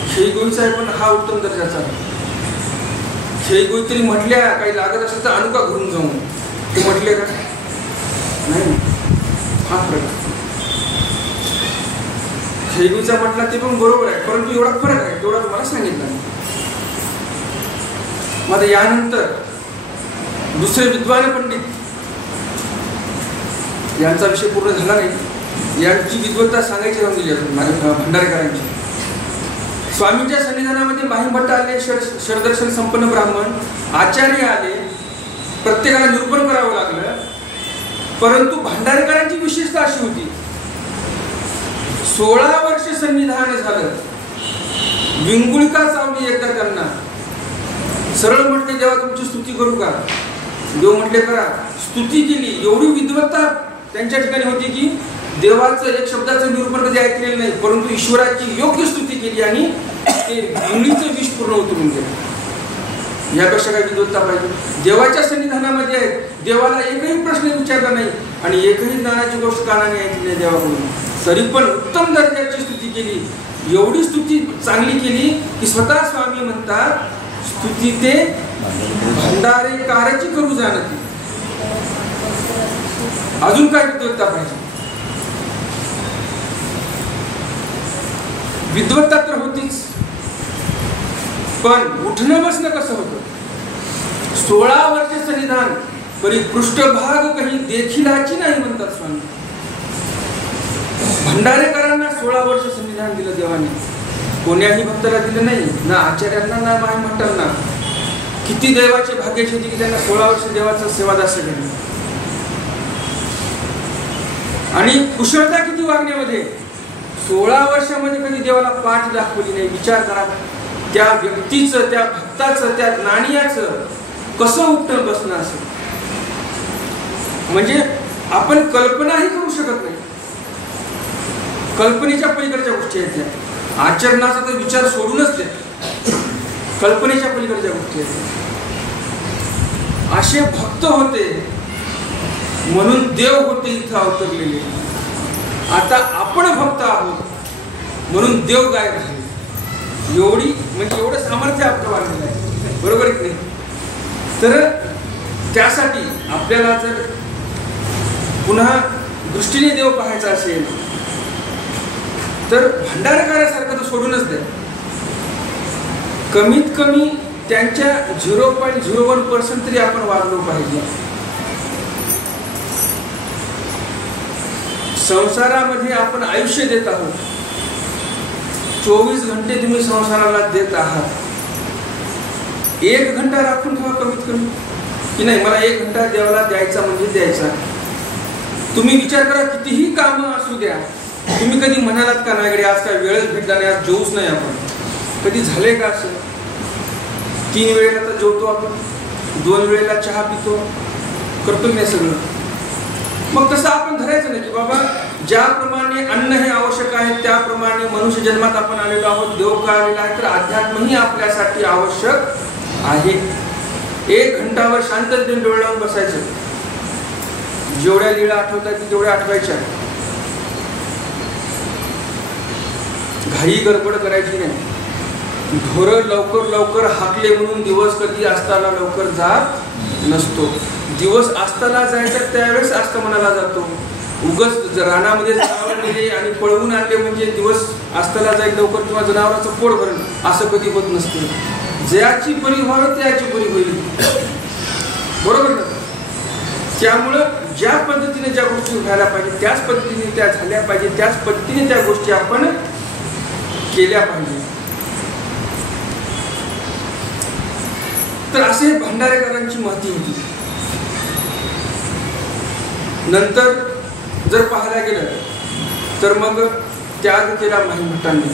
खेळगोईचा आहे, पण हा उत्तम दर्जाचा आहे. खेळगोई तरी म्हटल्या काही लागत असेल तर आणू का घरून जाऊन, ते म्हटले का नाही. हा फरक खेळगोईचा म्हटला ते पण बरोबर आहे, परंतु एवढा फरक आहे तेवढा तुम्हाला सांगितलं. मग यानंतर दुसरे विद्वान पंडित, यांचा विषय पूर्ण झाला नाही. यांची विद्वत्ता सांगायची राहून गेली अजून भंडारकरांची. स्वामींच्या सन्निधानामध्ये माहीमभट्ट आले, शरदर्शन संपन्न ब्राह्मण आचार्य आले, प्रत्येकाला निरूपण करावं लागलं. परंतु भंडारकरांची विशेषता अशी होती, 16 वर्ष सन्निधान झालं, विंगुळका चावली एकदा त्यांना. सरळ म्हटले, देवा तुमची स्तुती करू का? देव म्हटले करा. स्तुती केली. एवढी विद्वत्ता त्यांच्या ठिकाणी होती की देवाचं एक शब्दाचं निरूपण कधी ऐकलेलं नाही, परंतु ईश्वराची योग्य स्तुती केली आणि ते विंगळीचं विष पूर्ण उतरून गेलं. यापेक्षा काही विद्वत्ता पाहिजे? देवाच्या सन्निधानामध्ये आहेत, देवाला एकही प्रश्न विचारला नाही आणि एकही ज्ञानाची गोष्ट कानाने ऐकली नाही देवाकडून, तरी पण उत्तम दर्जाची स्तुती केली. एवढी स्तुती चांगली केली की स्वतः स्वामी म्हणतात, स्तुती ते भंडारेकाराची करू जाणती. अजून काय विद्वत्ता पाहिजे? विद्वत्ता तर होतीच, पण उठणं बसणं कसं होतं? 16 वर्ष सन्निधान, परी पृष्ठभाग काही देखीलाची नाही म्हणतात स्वामी. भंडारेकरांना 16 वर्ष सन्निधान दिलं देवाने, कोण्याही भक्ताला दिलं नाही, ना आचार्यांना ना माहीमभट्टांना. किती देवाचे भाग्याची होती की त्यांना 16 वर्ष देवाचं सेवादास्य केलं. आणि कुशलता किती वागण्यामध्ये. 16 वर्षामध्ये कधी देवाला पाठ दाखवली नाही. विचार करा, त्या व्यक्तीचं, त्या भक्ताचं, त्या ज्ञानियाचं कसं उठणं बसणं असेल, म्हणजे आपण कल्पनाही करू शकत नाही. कल्पनेच्या पलीकडच्या गोष्टी आहेत त्या. आचरणाचा तर विचार सोडूनच द्या, कल्पनेच्या पलीकडच्या गोष्टी आहेत. असे भक्त होते म्हणून देव होते इथं अवतरलेले. आता आपण भक्त आहोत म्हणून देव गायब झाले. एवढी म्हणजे एवढं सामर्थ्य आपलं वाढलेलं आहे, बरोबर की नाही? तर त्यासाठी आपल्याला जर पुन्हा दृष्टीने देव पाहायचा असेल तर भंडारकारासारखं तर सोडूनच द्या. कमीत कमी त्यांच्या 0.01% तरी आपण वागलो पाहिजे. संसारामध्ये आपण आयुष्य देत आहोत, 24 घंटे तुम्ही संसाराला देत आहात. 1 घंटा राखून ठेवा कमीत कमी, की नाही मला 1 घंटा देवाला द्यायचा म्हणजे द्यायचा. तुम्ही विचार करा, कितीही कामं असू द्या, तुम्ही कधी म्हणालात का नाही आज काय वेळच भेटला नाही, आज जेऊच नाही आपण? कधी झाले का असं? 3 वेळेला तर जेवतो आपण, 2 वेळेला चहा पितो, करतो नाही सगळं. मग तसं आपण धरायचं नाही की बाबा ज्याप्रमाणे अन्न हे आवश्यक आहे त्याप्रमाणे मनुष्य जन्मात आपण आलेलो आहोत, देव का आलेला आहे, तर अध्यात्मही आपल्यासाठी आवश्यक आहे. 1 घंटावर शांततेने डोळे लावून बसायचं. जेवढ्या लीळा आठवतात तेवढ्या आठवायच्या. घाई गडबड करायची नाही. ढोरं लवकर लवकर हाकले म्हणून दिवस कधी असताना लवकर जात नसतो. दिवस असताना जायचा त्यावेळेस आस्तमनाला जातो. उगच रानामध्ये जनावर गेले आणि पळवून आणले म्हणजे दिवस असताना जाईल लवकर किंवा जनावराचं पोट भरेल असं कधी होत नसते. ज्याची बरी व्हावं त्याची बरी होईल, बरोबर ना. त्यामुळं ज्या पद्धतीने ज्या गोष्टी व्हायला पाहिजे त्याच पद्धतीने त्या झाल्या पाहिजे, त्याच पद्धतीने त्या गोष्टी आपण केल्या पाहिजे. तर असे भंडारेकरांची महती होती. नंतर जर पाहायला गेलं तर मग त्याग केला माहीभट्टांनी.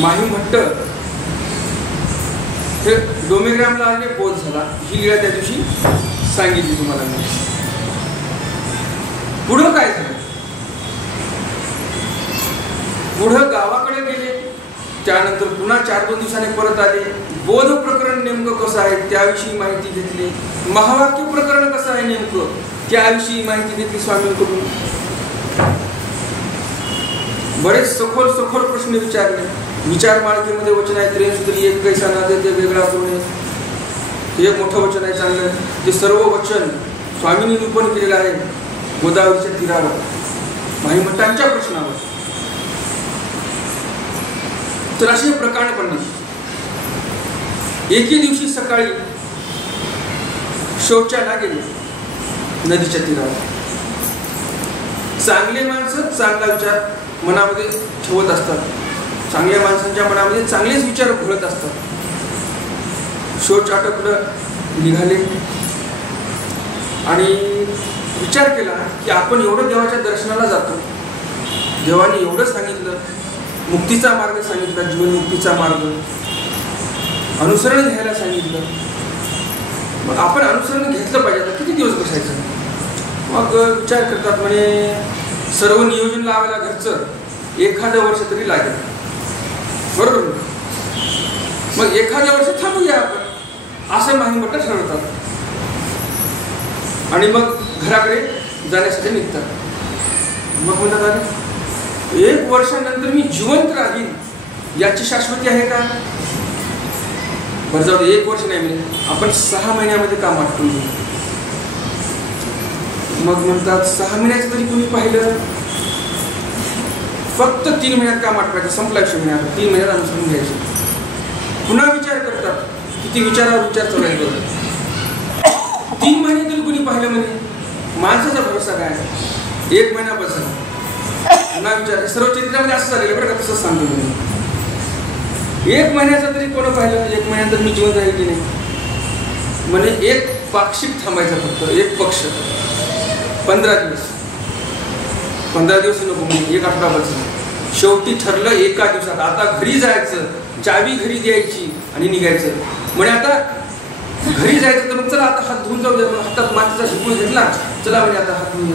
माहीभट्ट हे डोमेग्रामला आले, बोध झाला. ही लीळा त्या दिवशी सांगितली तुम्हाला मी. पुढं काय झालं, पुढं गावाकडे गेले. त्यानंतर पुन्हा 4-2 दिवसांनी परत आले. बोध प्रकरण नेमकं कसं आहे त्याविषयी माहिती घेतली. महावाक्य प्रकरण कसं आहे नेमकं त्याविषयी माहिती घेतली स्वामींकडून. बरेच सखोल सखोल प्रश्न विचारले. विचार मालिकेमध्ये वचन आहे त्रेसुत्री एक कैसा ना दे वेगळा कोणी, हे एक मोठं वचन आहे चांगलं. ते सर्व वचन स्वामींनी निरूपण केलेलं आहे गोदावरीच्या तीरावर माहीभट्टांच्या प्रश्नावर. तर असे प्रकरण पण एके दिवशी सकाळी शौचाला गेले नदीच्या तीरावर. चांगले माणसं चांगला विचार मनामध्ये ठेवत असतात. चांगल्या माणसांच्या मनामध्ये चांगलेच विचार घोळत असतात. शौच आटपलं, निघाले आणि विचार केला की आपण एवढं देवाच्या दर्शनाला जातो, देवाने एवढं सांगितलं, मुक्तीचा मार्ग सांगितला, जीवनमुक्तीचा मार्ग अनुसरण घ्यायला सांगितलं. मग आपण अनुसरण घेतलं पाहिजे. आता किती दिवस बसायचं. मग विचार करतात म्हणे सर्व नियोजन लावायला घरचं 1 वर्ष तरी लागेल, बरोबर. मग 1 वर्ष थांबूया आपण असं माहीभट्ट ठरवतात आणि मग घराकडे जाण्यासाठी निघतात. मग म्हणतात अरे 1 वर्षानंतर मी जिवंत राहीन याची शाश्वती आहे का. बरं जाऊ दे, 1 वर्ष नाही म्हणजे आपण 6 महिन्यामध्ये काम आटपून घेऊ. मग म्हणतात 6 महिन्याचं तरी कोणी पाहिलं. फक्त 3 महिन्यात काम आटवायचं, संपला 100 महिन्यात, 3 महिन्यात अनुसरून घ्यायचं. पुन्हा विचार करतात, किती विचारावर विचार चालू आहे बघा. 3 महिने तरी कोणी पाहिलं म्हणे. माणसाचा भरोसा काय, 1 महिना बसला. पुन्हा विचार, सर्व चरित्रामध्ये असं झालेलं बरं का, तसंच सांगतो मी. 1 महिन्याचा तरी कोण पाहिलं, 1 महिन्यात मी जिवंत राहील की नाही. म्हणे 1 पाक्षिक थांबायचा, फक्त 1 पक्ष 15 दिवस. 15 दिवस नको म्हणजे 1 आठवडा बसला. शेवटी ठरलं 1 दिवसात आता घरी जायचं, चावी घरी द्यायची आणि निघायचं. म्हणे आता घरी जायचं तर मग चला आता हात धुवून जाऊ द्या. हातात मातीचा ढिपूळ घेतला, चला म्हणजे आता हात धुवून.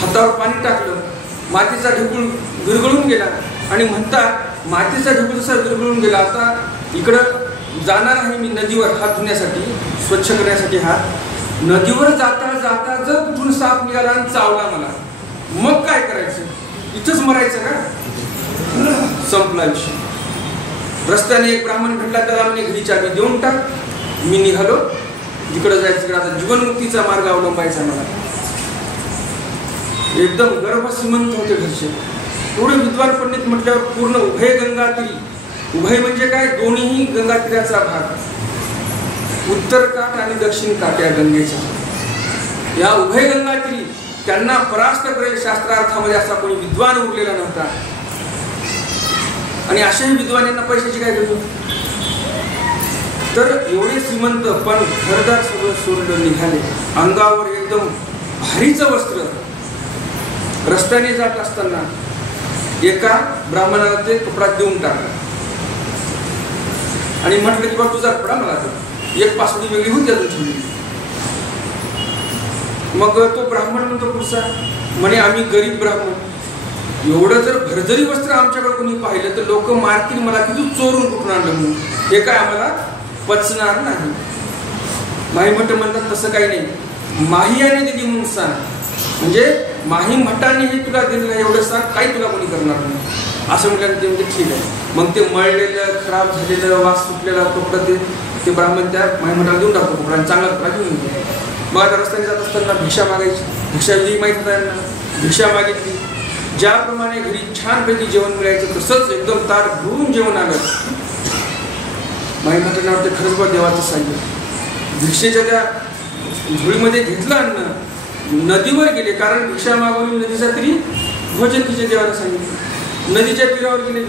हातावर पाणी टाकलं, मातीचा ढिपूळ विरघळून गेला आणि म्हणतात मातीचा ढिपूळ जसा विरघळून गेला, आता इकडं जाणार आहे मी नदीवर हात धुण्यासाठी, स्वच्छ करण्यासाठी हात. नदीवर जाता जाता जर कुठून साप निघाला आणि चावला मला, मग काय करायचं, इथंच मरायचं का. संपला विषय. रस्त्याने एक ब्राह्मण भेटला, त्याला म्हणे घरी चावी देऊन टाक. मी निघालो, जिकडं जायचं तिकडं. आता जीवनमुक्तीचा मार्ग अवलंबायचा मला. एकदम गर्भ श्रीमंत होते घरचे, एवढे विद्वान पंडित म्हटल्यावर पूर्ण उभय गंगातीरी. उभय म्हणजे काय, दोन्हीही गंगातीराचा भाग, उत्तर काठ आणि दक्षिण काठ या गंगेचा. या उभय गंगातीरी त्यांना परास्त करेल शास्त्रार्थामध्ये असा कोणी विद्वान उरलेला नव्हता. आणि अशाही विद्वानांना पैशाची काय गरज. तर एवढे श्रीमंत पण घरदार सगळं सोडलं, निघाले. अंगावर एकदम भारीचं वस्त्र. रस्त्याने जात असताना एका ब्राह्मणाला ते कपडा देऊन टाकला. आणि म्हटलं की बा तुझा पडा मला तर एक पासोडी वेगळी होती अजून ठेवली. मग तो ब्राह्मण म्हणतो पुढचा, म्हणे आम्ही गरीब ब्राह्मण, एवढं जर भरजरी वस्त्र आमच्याकडे कोणी पाहिलं तर लोक मारतील मला की तू चोरून कुठून आणलं म्हणून, हे काय आम्हाला पचणार नाही. माही भट्ट म्हणतात तसं काही नाही, माहियाने दिली म्हणून सांग, म्हणजे माही भट्टाने हे तुला दिलेलं एवढं सांग, काही तुला कोणी करणार नाही असं म्हटल्यानं ते म्हणजे ठीक आहे. मग ते मळलेलं खराब झालेलं वास सुटलेला कपडा ते ब्राह्मण त्या माही भट्टाला देऊन टाकतो कपडा आणि चांगला कपडा घेऊन येतो. मग आता रस्त्याने जात असताना भिक्षा मागायची, भिक्षाविधी माहीत होता यांना, भिक्षा मागितली. ज्याप्रमाणे घरी छानपैकी जेवण मिळायचं तसंच एकदम ताट भरून जेवण आलं. माही भट्टांना वाटतं खरंच बा देवाचं सांगितलं. भिक्षेच्या त्या झोळीमध्ये घेतलं अन्न, नदीवर गेले, कारण भिक्षा मागवली नदीचा तरी भोजन तिच्या देवाला सांगितलं. नदीच्या तीरावर गेले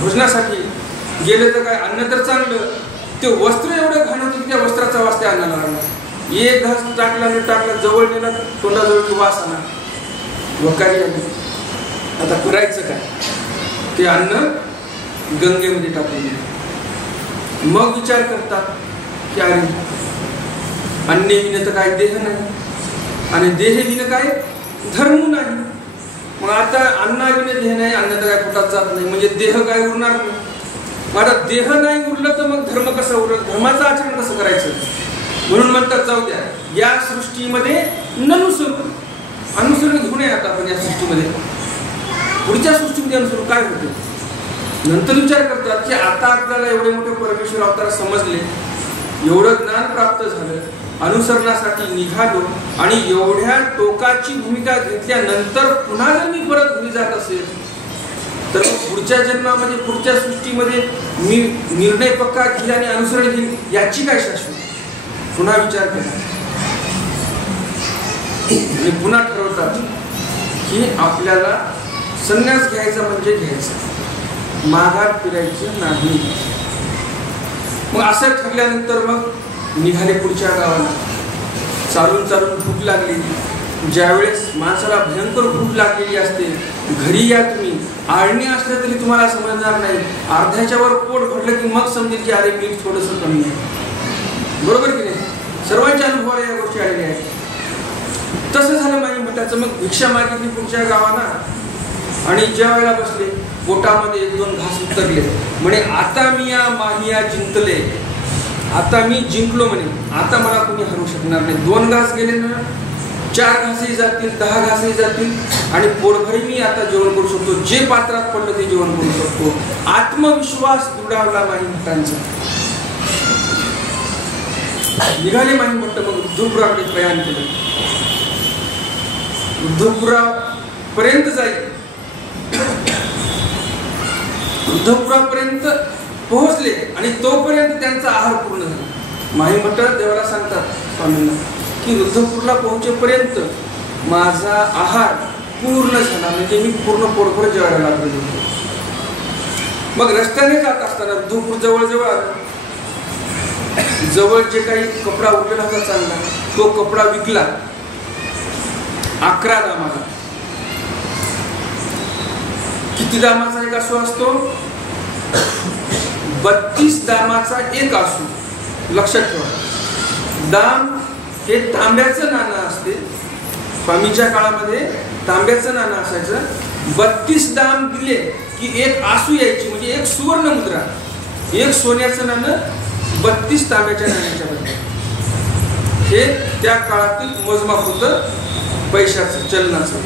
भोजनासाठी गेले तर काय अन्न तर चांगलं, ते वस्त्र एवढं घाण होतं की त्या वस्त्राचा वास त्या अन्नाला लागला. एक घास टाकला न टाकला, जवळ नेला तोंडाजवळ वास आला, वकारी आली. आता करायचं काय, ते अन्न गंगेमध्ये टाकून दिलं. मग विचार करतात की अरे अन्नविन तर काय देह नाही आणि देहविन काय धर्म नाही. मग आता अन्नाविन देह नाही, अन्न तर काय पोटात जात नाही, म्हणजे देह काय उरणार नाही. मग आता देह नाही उरलं तर मग धर्म कसं उरलं, धर्माचं आचरण कसं करायचं. म्हणून म्हणतात जाऊ द्या या सृष्टीमध्ये अनुसरण घेऊ नये. आता आपण या सृष्टीमध्ये पुढच्या सृष्टीमध्ये अनुसरून काय होते. नंतर विचार करतात की आता आपल्याला एवढे मोठे परमेश्वर अवतार समजले, एवढं ज्ञान प्राप्त झालं, अनुसरणासाठी निघालो आणि एवढ्या टोकाची भूमिका घेतल्यानंतर पुन्हा जर मी परत घरी जात असेल तर पुढच्या जन्मामध्ये पुढच्या सृष्टीमध्ये मी निर्णय पक्का घेईल आणि अनुसरण घेईल, याची काय शाश्वत. पुन्हा विचार केला आणि पुन्हा ठरवतात की आपल्याला संन्यास घ्यायचा म्हणजे घ्यायचा, माघार फिरायचं नाही. मग असं ठरल्यानंतर मग निघाले पुढच्या गावाला. चालून चालून भूक लागलेली, ज्यावेळेस माणसाला भयंकर भूक लागलेली असते, घरी या तुम्ही, आळणी असलं तरी तुम्हाला समजणार नाही, अर्ध्याच्या वर पोट भरलं की मग समजेल की अरे मीठ थोडंसं कमी आहे. बरोबर की नाही, सर्वांच्या अनुभवाला या गोष्टी आलेल्या आहेत. तसं झालं माही भट्टाचं. मग भिक्षा मागितली पुढच्या गावाला आणि जेवायला बसले, पोटामध्ये 1-2 घास उतरले. म्हणे आता मी या माहिया जिंकले, आता मी जिंकलो म्हणे, आता मला कोणी हरवू शकणार नाही. 2 घास गेले ना, 4 घासही जातील, 10 घासही जातील आणि पोटभरी मी आता जेवण करू शकतो, जे पात्रात पडलं ते जेवण करू शकतो. आत्मविश्वास दृढावला माही भट्टांचा. निघाले माही भट्ट. मग उद्धवपुराकडे प्रयाण केलं. उद्धवपुरापर्यंत जाईल, उद्धवपुरापर्यंत पोहोचले आणि तोपर्यंत त्यांचा आहार पूर्ण झाला. माही भट्ट देवाला सांगतात स्वामींना की उद्धवपूरला पोहोचेपर्यंत माझा आहार पूर्ण झाला, म्हणजे मी पूर्ण पोटभर जेवायला लागलो होतो. मग रस्त्याने जात असताना उद्धवपूर जवळ आलं. जवळ जे काही कपडा उरलेला होता चांगला, तो कपडा विकला 11 दामाला. किती दामाचा एक आसू असतो? 32 दामाचा एक आसू. लक्षात ठेवा, दाम हे तांब्याचं नाणं असते. स्वामीच्या काळामध्ये तांब्याचं नाणं असायचं. 32 दाम दिले की एक आसू यायची, म्हणजे एक सुवर्ण मुद्रा. एक सोन्याचं नाणं 32 तांब्याच्या नाण्याच्या बद्दल. हे त्या काळातील मोजमाप होतं पैशाचं, चलनाचं.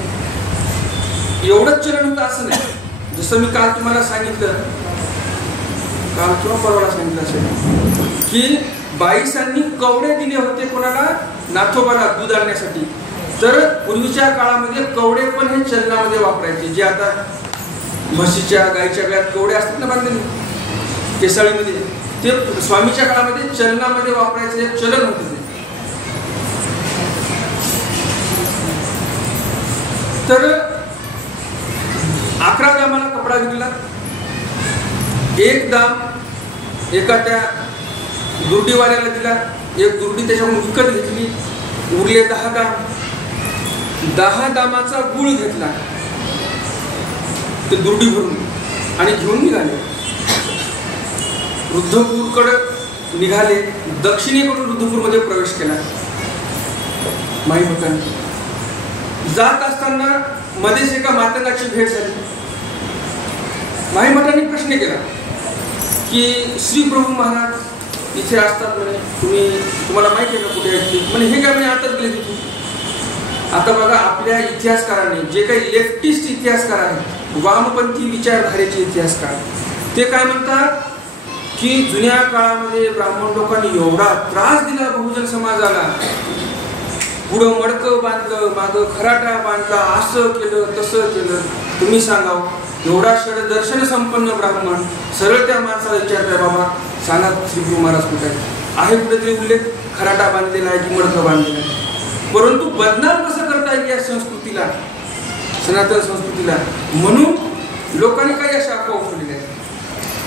एवढंच चलन होतं असं नाही. जसं मी काल तुम्हाला सांगितलं, काल किंवा परवाला सांगितलं असेल की बाईसांनी कवडे दिले होते कोणाला? नाथोबाला दूध आणण्यासाठी. तर पूर्वीच्या काळामध्ये कवडे पण हे चलनामध्ये वापरायचे. जे आता म्हशीच्या गायच्या गळ्यात कवडे असतात ना बांधलेले केसाळीमध्ये, ते स्वामीच्या काळामध्ये चलनामध्ये वापरायचं एक चलन होतं. ते तर 11 दामाला कपडा विकला. एक दाम एका त्या दुर्डीवाल्याला दिला, एक दुर्डी त्याच्याकडून विकत घेतली. उरले 10 दाम. 10 दामाचा गुळ घेतला ते दुर्डी भरून आणि घेऊन निघाले. रुद्धपूरकडे निघाले. दक्षिणेकडून रुद्धपूरमध्ये प्रवेश केला माई भटांनी. जात असताना मध्येच एका मातंगाची भेट झाली. माई भटांनी प्रश्न केला की श्री प्रभू महाराज इथे असतात म्हणे, तुम्हाला माहिती आहे का कुठे आहेत? म्हणे हे काय म्हणे आताच गेले तिथे. आता बघा, आपल्या इतिहासकारांनी जे काही लेफ्टिस्ट इतिहासकार आहेत, वामपंथी विचारधारेचे इतिहासकार, ते काय म्हणतात की जुन्या काळामध्ये ब्राह्मण लोकांनी एवढा त्रास दिला बहुजन समाजाला, पुढं मडकं बांधलं, मागं खराटा बांधला, असं केलं तसं केलं. तुम्ही सांगाव, एवढा षडदर्शन संपन्न ब्राह्मण सरळ त्या माणसाला विचारताय, बाबा सांगा श्री महाराज कुठे आहे? कुठेतरी उल्लेख खराटा बांधलेला आहे की मडकं बांधलेलं आहे. परंतु बदनाम कसं करता येईल या संस्कृतीला, सनातन संस्कृतीला, म्हणून लोकांनी काही अशा अफवा उठवलेल्या आहेत.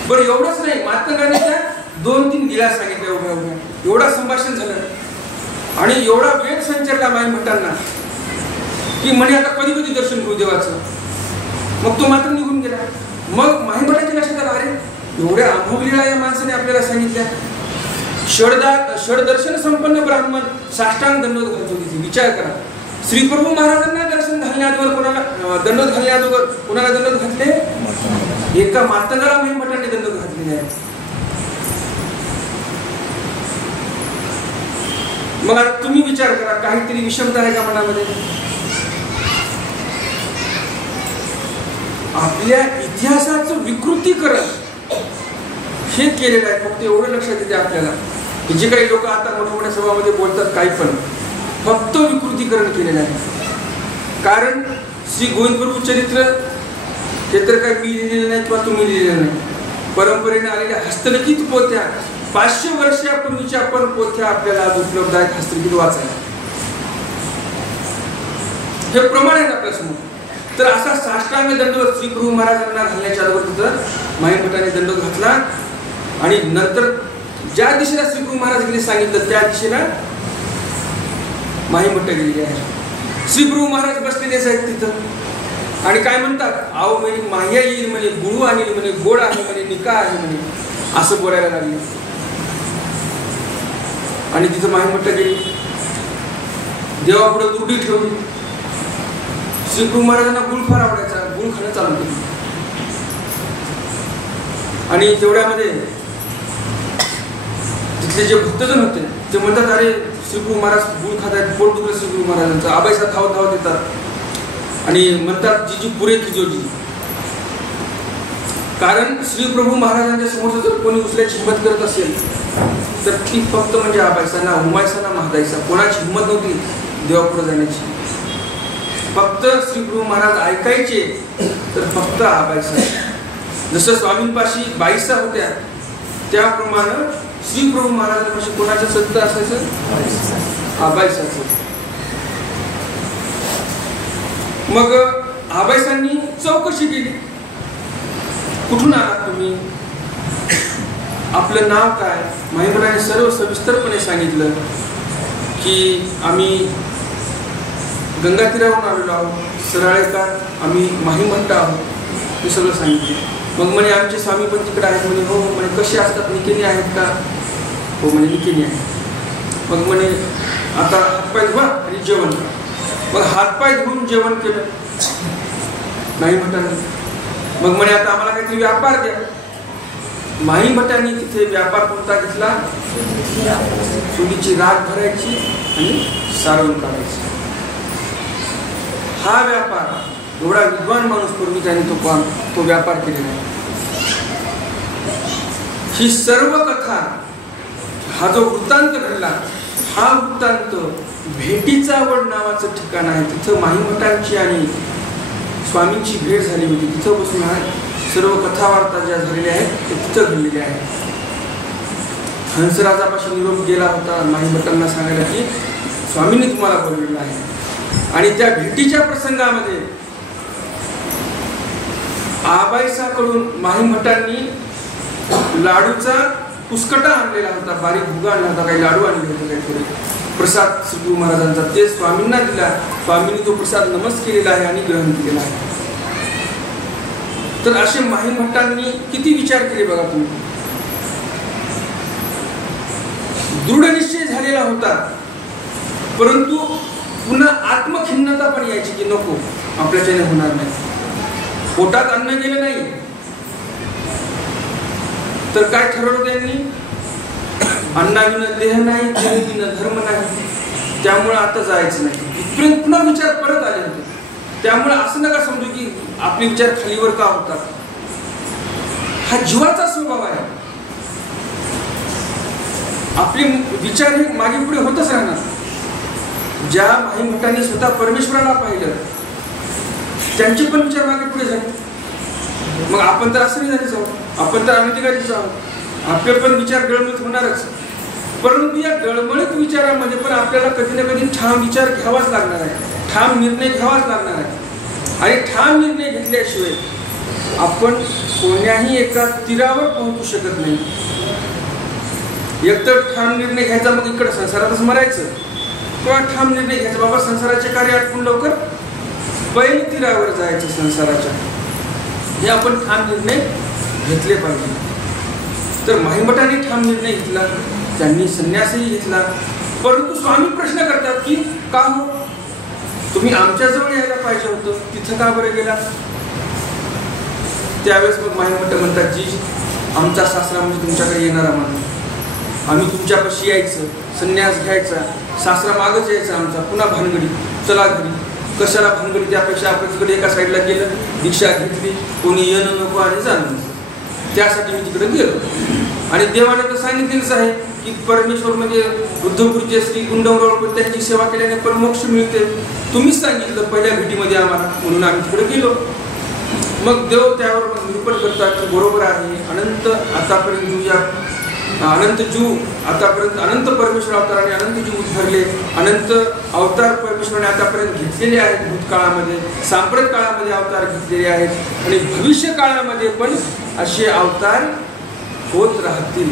बरं, एवढंच नाही, मातंगाने त्या 2-3 गिळा सांगितल्या उभ्या उभ्या. एवढा संभाषण झालं आणि एवढा वेग संचरला माई भटांना की म्हणे आता कधी कधी दर्शन घेऊ देवाचं. मग तो मात्र निघून गेला. मग माई भटाच्या लक्षात आला, अरे एवढ्या अमोघ लीळा या माणसाने आपल्याला सांगितल्या. षडदर्शन संपन्न ब्राह्मण साष्टांग दंडवत घालत होती. विचार करा, श्री प्रभू महाराजांना दर्शन घालण्यावर कोणाला दंडवत घालण्यावर कोणाला दंडवत घातले? एका मातंगाला माई भटांनी दंडवत घातलेले आहे. मग आता तुम्ही विचार करा, काहीतरी विषमता आहे का मनामध्ये? आपल्या इतिहासाचं विकृतीकरण हे केलेलं आहे. फक्त एवढं लक्षात येते आपल्याला, जे काही लोक आता मोठ्या मोठ्या सभामध्ये बोलतात, काही पण फक्त विकृतीकरण केलेलं आहे. कारण श्री गोविंद प्रभू चरित्र हे तर काही मी लिहिलेलं नाही किंवा तुम्ही लिहिलेलं नाही. परंपरेने आलेल्या हस्तलिखित पोथ्या, 500 वर्षापूर्वीच्या पण पोथ्या आपल्याला आज उपलब्ध आहेत हस्तलिखित वाचायला. हे प्रमाण आहे आपल्यासमोर. तर असा साष्टांग दंडवत श्री प्रभू महाराजांना घालण्याच्या अगोदर तिथं माई भटाने दंडवत घातला. आणि नंतर ज्या दिशेला श्री प्रभू महाराज गेले सांगितलं, त्या दिशेला माई भट गेलेली आहे. श्री प्रभू महाराज बसलेलेच आहेत तिथं आणि काय म्हणतात, आव म्हणे माह्या येईल म्हणे, गुळू आणील म्हणे, गोड आहे म्हणे, निका आहे म्हणे, असं बोलायला लागले. आणि तिथं माई भट गेली, देवापुढे दुर्डी ठेवली. श्री प्रभू महाराजांना गुळ फार आवडायचा, गुळ खाणं चालू केलं. आणि तेवढ्यामध्ये तिथले जे भक्तजन होते ते म्हणतात, अरे श्री प्रभू महाराज गुळ खातात, पोट दुखलं श्री प्रभू महाराजांचं. आबाईसा धावत धावत येतात आणि म्हणतात, जीजी पुरे खिजोजी. कारण श्री प्रभू महाराजांच्या समोर जर कोणी उचलायची हिंमत करत असेल तर ती फक्त म्हणजे आबाईसांना, हुमायसांना, महादाईसा, कोणाची हिंमत नव्हती देवापुढे जाण्याची. फक्त श्री प्रभू महाराज ऐकायचे तर फक्त आबाईसा. जसं स्वामींपाशी बाईसा होत्या त्याप्रमाणे श्री प्रभू महाराजांपाशी कोणाचं संत असायचं? आबाईसाचं. मग आबाईसांनी चौकशी केली, कुठून आलात तुम्ही, आपलं नाव काय? माई भटाने सर्व सविस्तरपणे सांगितलं की आम्ही गंगा तीरावरून आलेलो आहोत, सरळेकार आम्ही माही भट्ट आहोत, हे सगळं सांगितलं. मग म्हणे आमचे स्वामी पण तिकडे आहेत म्हणे. हो म्हणे, कसे असतात, निकेनी आहेत का? हो म्हणे निकेनी आहे. मग म्हणे आता हातपाय धुवा आणि जेवण करा. मग हातपाय धुवून जेवण केलं माई भटांनी. मग म्हणे आता आम्हाला काहीतरी व्यापार द्या. माई भटांनी तिथे व्यापार कोणता घेतला? चुलीची राख भरायची आणि सारवून काढायची. हा व्यापार, एवढा विद्वान माणूस पूर्वी त्याने तो व्यापार केलेला आहे. ही सर्व कथा, हा जो वृत्तांत घडला, हा वृत्तांत भेटीचा वड नावाचं ठिकाण आहे. तिथं माई भटांची आणि स्वामींची भेट झाली होती. तिथं बसून सर्व कथा वार्ता ज्या झालेल्या आहेत ते तिथं घडलेल्या आहेत. हंसराजापाशी निरोप गेला होता माई भटांना सांगायला की स्वामींनी तुम्हाला बोलवलेलं आहे. आणि त्या भेटीच्या प्रसंगामध्ये आबाईसाकडून माही भटांनी लाडूचा पुस्कटा आणलेला होता, बारीक भुगा आणला होता, काही लाडू आणले होते काहीतरी प्रसाद श्री गुरु महाराजांचा. ते स्वामींना दिला. स्वामींनी तो प्रसाद नमस्कार केलेला आहे आणि ग्रहण केलेला आहे. तर असे माही भट्टांनी किती विचार केले बघा तुम्ही. दृढ निश्चय झालेला होता, परंतु पुन्हा आत्मखिन्नता पण यायची की नको, आपल्याच्याने होणार नाही. पोटात अन्न गेलं नाही तर काय ठरवलं त्यांनी? अन्नाविना देह नाही, देहाविना धर्म नाही, त्यामुळे आता जायचं नाही. इथपर्यंत पुन्हा विचार परत आले होते. त्यामुळे असं नका समजू की आपले विचार खालीवर का होतात. हा जीवाचा स्वभाव आहे. आपले विचार हे मागे पुढे होतच राहणार. ज्या माहीमठांनी स्वतः परमेश्वराला पाहिलं त्यांचे पण विचार मागे पुढे झाले. मग आपण तर असं नाही झाले जाऊ, आपण तर अनधिकारी जाऊ, आपले पण विचार डळमळीत होणारच. परंतु या डळमळीत विचारामध्ये पण आपल्याला कधी ना कधी ठाम विचार घ्यावाच लागणार आहे, ठाम निर्णय घ्यावाच लागणार आहे. आणि ठाम निर्णय घेतल्याशिवाय आपण कोण्याही एका तीरावर पोहोचू शकत नाही. एकतर ठाम निर्णय घ्यायचा, मग इकडे संसारातच मरायचं, किंवा ठाम निर्णय घ्यायचा बाबा संसाराचे कार्य आटपून लवकर पहिल्या तीरावर जायचं संसाराच्या. हे आपण ठाम निर्णय घेतले पाहिजे. तर माहीमठाने ठाम निर्णय घेतला, त्यांनी संन्यासही घेतला. परंतु स्वामी प्रश्न करतात की का हो, तुम्ही आमच्याजवळ यायला पाहिजे होतं, तिथं का बरं गेला? त्यावेळेस मग माहीमठ म्हणतात, जी आमचा सासरा म्हणजे तुमच्याकडे येणारा माणूस, आम्ही तुमच्यापाशी यायचं, संन्यास घ्यायचा, सासरा मागच यायचा आमचा, पुन्हा भानगडी, चला घरी. कशाला भानगडी? त्यापेक्षा आपण तिकडे एका साईडला गेलं, दीक्षा घेतली, कोणी येणं नको आणि जाणं नको, त्यासाठी मी तिकडे गेलो. आणि देवाने तर सांगितलेलंच आहे की परमेश्वर म्हणजे बुद्धपूरचे श्री गुंडवराव, त्यांची सेवा केल्याने परमोक्ष मिळते. तुम्हीच सांगितलं पहिल्या भेटीमध्ये आम्हाला, म्हणून आम्ही तिकडे गेलो. मग देव त्यावर निरूपण करतात की बरोबर आहे. अनंत आतापर्यंत अनंत परमेश्वर अवताराने अनंत जीव उद्भरले, अनंत अवतार परमेश्वराने आतापर्यंत घेतलेले आहेत. भूतकाळामध्ये, सांप्रत काळामध्ये अवतार घेतलेले आहेत आणि भविष्य काळामध्ये पण असे अवतार होत राहतील.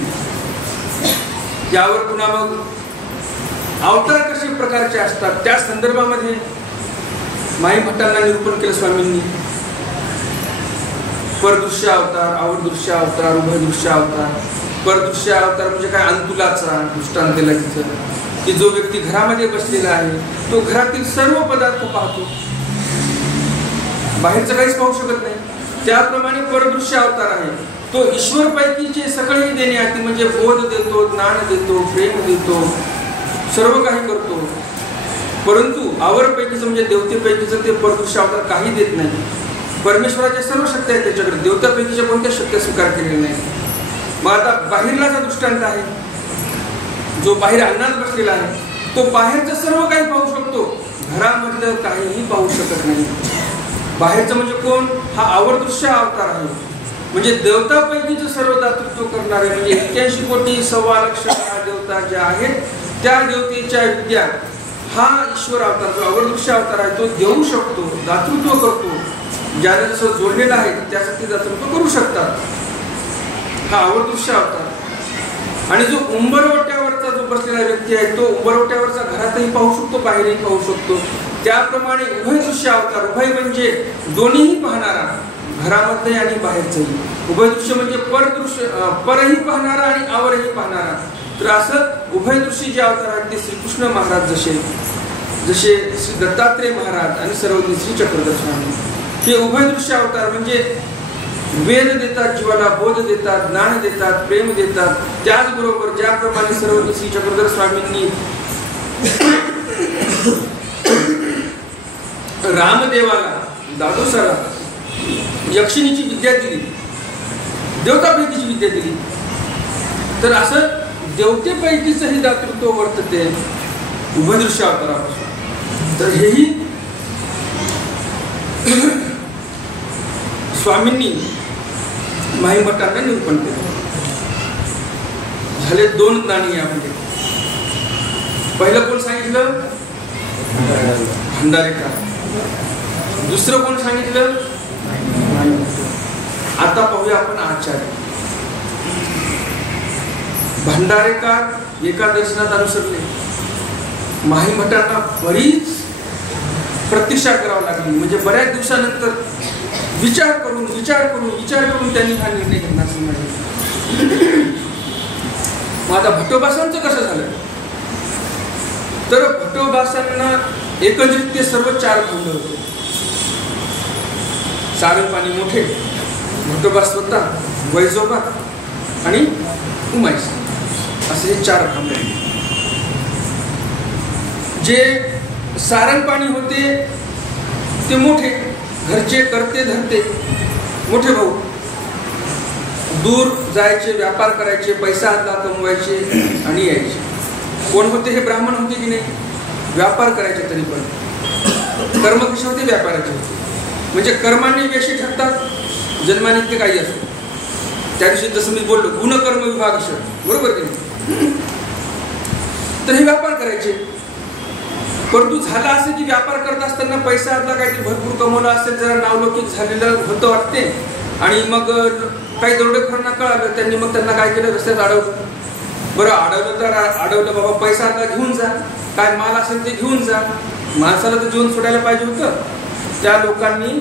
यावर पुन्हा मग अवतार कशा प्रकारचे असतात त्या संदर्भामध्ये माहीमठांना निरूपण केलं स्वामींनी. परदृश्य अवतार, अवदृश्य अवतार, उभयदृश्य अवतार. परदृश्य अवतार म्हणजे काय? अंतुलाचा दृष्टांत दिला तिथं की जो व्यक्ती घरामध्ये बसलेला आहे तो घरातील सर्व पदार्थ पाहतो, बाहेरचं काहीच पाहू शकत नाही. त्याप्रमाणे परदृश्य अवतार आहे तो ईश्वर पैकीचे सगळे देण्यात म्हणजे बोध देतो, ज्ञान देतो, प्रेम देतो, सर्व काही करतो. परंतु आवरपैकीचं म्हणजे देवतेपैकीचं ते परदृश्य अवतार काही देत नाही. परमेश्वराच्या सर्व शक्ती आहेत त्याच्याकडे, देवतापैकीच्या कोणत्या शक्ती स्वीकार केलेल्या नाही. मग आता बाहेरलाचा दृष्टांत आहे, जो बाहेर अंगणात बसलेला आहे तो बाहेरचं सर्व काही पाहू शकतो, घरामधलं काहीही पाहू शकत नाही. बाहेरचं म्हणजे कोण? हा आवरदृश्य अवतार आहे. म्हणजे देवतापैकीचं सर्व दातृत्व करणारे म्हणजे 81 कोटी 1.25 लाख देवता ज्या आहेत त्या देवतेच्या विद्या हा ईश्वर अवतार, जो आवरदृश्य अवतार आहे तो देऊ शकतो, दातृत्व करतो. ज्याने जसं जोडलेलं आहे त्यासाठी दातृत्व करू शकतात. हा आवरदृश्य अवतार. आणि जो उंबरवट्यावरचा जो बसलेला व्यक्ती आहे तो उंबरवट्यावरचा घरातही पाहू शकतो, बाहेरही पाहू शकतो. त्याप्रमाणे उभयदृश्य अवतार, उभय म्हणजे दोन्हीही पाहणारा, घरामध्ये आणि बाहेरचंही. उभयदृश्य म्हणजे परही पाहणारा आणि आवरही पाहणारा. तर असं उभयदृश्य जे अवतार आहेत ते श्रीकृष्ण महाराज जसे श्री दत्तात्रेय महाराज आणि सर्वज्ञ श्री चक्रधर स्वामी, हे उभयदृश्य अवतार म्हणजे वेद देतात, जीवाला बोध देतात, ज्ञान देतात, प्रेम देतात. त्याचबरोबर ज्याप्रमाणे सर्वज्ञ श्री चक्रधर स्वामींनी रामदेवाला, दादोसाला यक्षिणीची विद्या दिली, देवतापैकीची विद्या दिली, तर असं देवतेपैकीचंही दातृत्व वर्तते उभयदृश्य अवतारापासून. तर हेही स्वामींनी माहीमठांना निरूपण केलं. झाले 2 ज्ञानी यामध्ये. पहिलं कोण सांगितलं? भंडारेकर. दुसरं कोण सांगितलं? आता पाहूया आपण आचार्य. भंडारेकर एका दर्शनात अनुसरले. माहीमठांना बरीच प्रतीक्षा करावी लागली. म्हणजे बऱ्याच दिवसानंतर विचार करून त्यांनी हा निर्णय घेतला. मग आता भट्टोबासांचं कसं झालं? तर भट्टोबासांना एकत्रित ते सर्व 4 खंड होते. सारंगपाणी मोठे, भट्टोबा स्वतः, वैजोबा आणि उमाईसा असे हे 4 खंड आहेत. जे सारंगपाणी होते ते मोठे, घरचे करते धरते मोठे भाऊ, दूर जायचे, व्यापार करायचे, पैसा हातला कमवायचे आणि यायचे. कोण होते? हे ब्राह्मण होते की नाही? व्यापार करायचे, तरी पण कर्म कसे होते? व्यापाराचे होते. म्हणजे कर्माने वेशी ठरतात, जन्माने ते काही असो. त्या दिवशी जसं मी बोललो, गुणकर्म विभाग, बरोबर की नाही? तर हे व्यापार करायचे. परंतु झालं असं की व्यापार करत असताना पैसा आपला काहीतरी भरपूर कमवला असेल, जरा नावलौकिक झालेलं होतं वाटते, आणि मग काही दरोडेखोरांना कळालं. त्यांनी मग त्यांना काय केलं? रस्त्यात अडवलं. बरं, अडवलं तर अडवलं बाबा, पैसा आता घेऊन जा, काय माल असेल ते घेऊन जा. माणसाला तर जीवन सोडायला पाहिजे होतं. त्या लोकांनी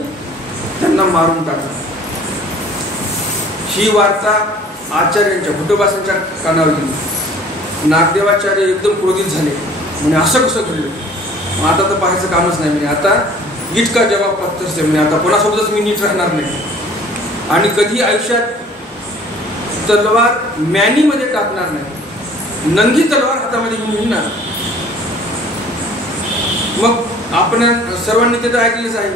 त्यांना मारून टाकलं. ही वार्ता आचार्यांच्या, भट्टोबासांच्या कानावर गेली. नागदेवाचार्य एकदम क्रोधित झाले. म्हणजे असं कसं घडलं? आता तर पाहायचं कामच नाही. म्हणजे आता नीट का जबाब पाहतच म्हणजे आता कोणासोबतच मी नीट राहणार नाही. आणि कधी आयुष्यात तलवार मॅनीमध्ये टाकणार नाही, नंगी तलवार हातामध्ये घेऊन हिंडणार. मग आपण सर्वांनी ते तर ऐकलेच आहे,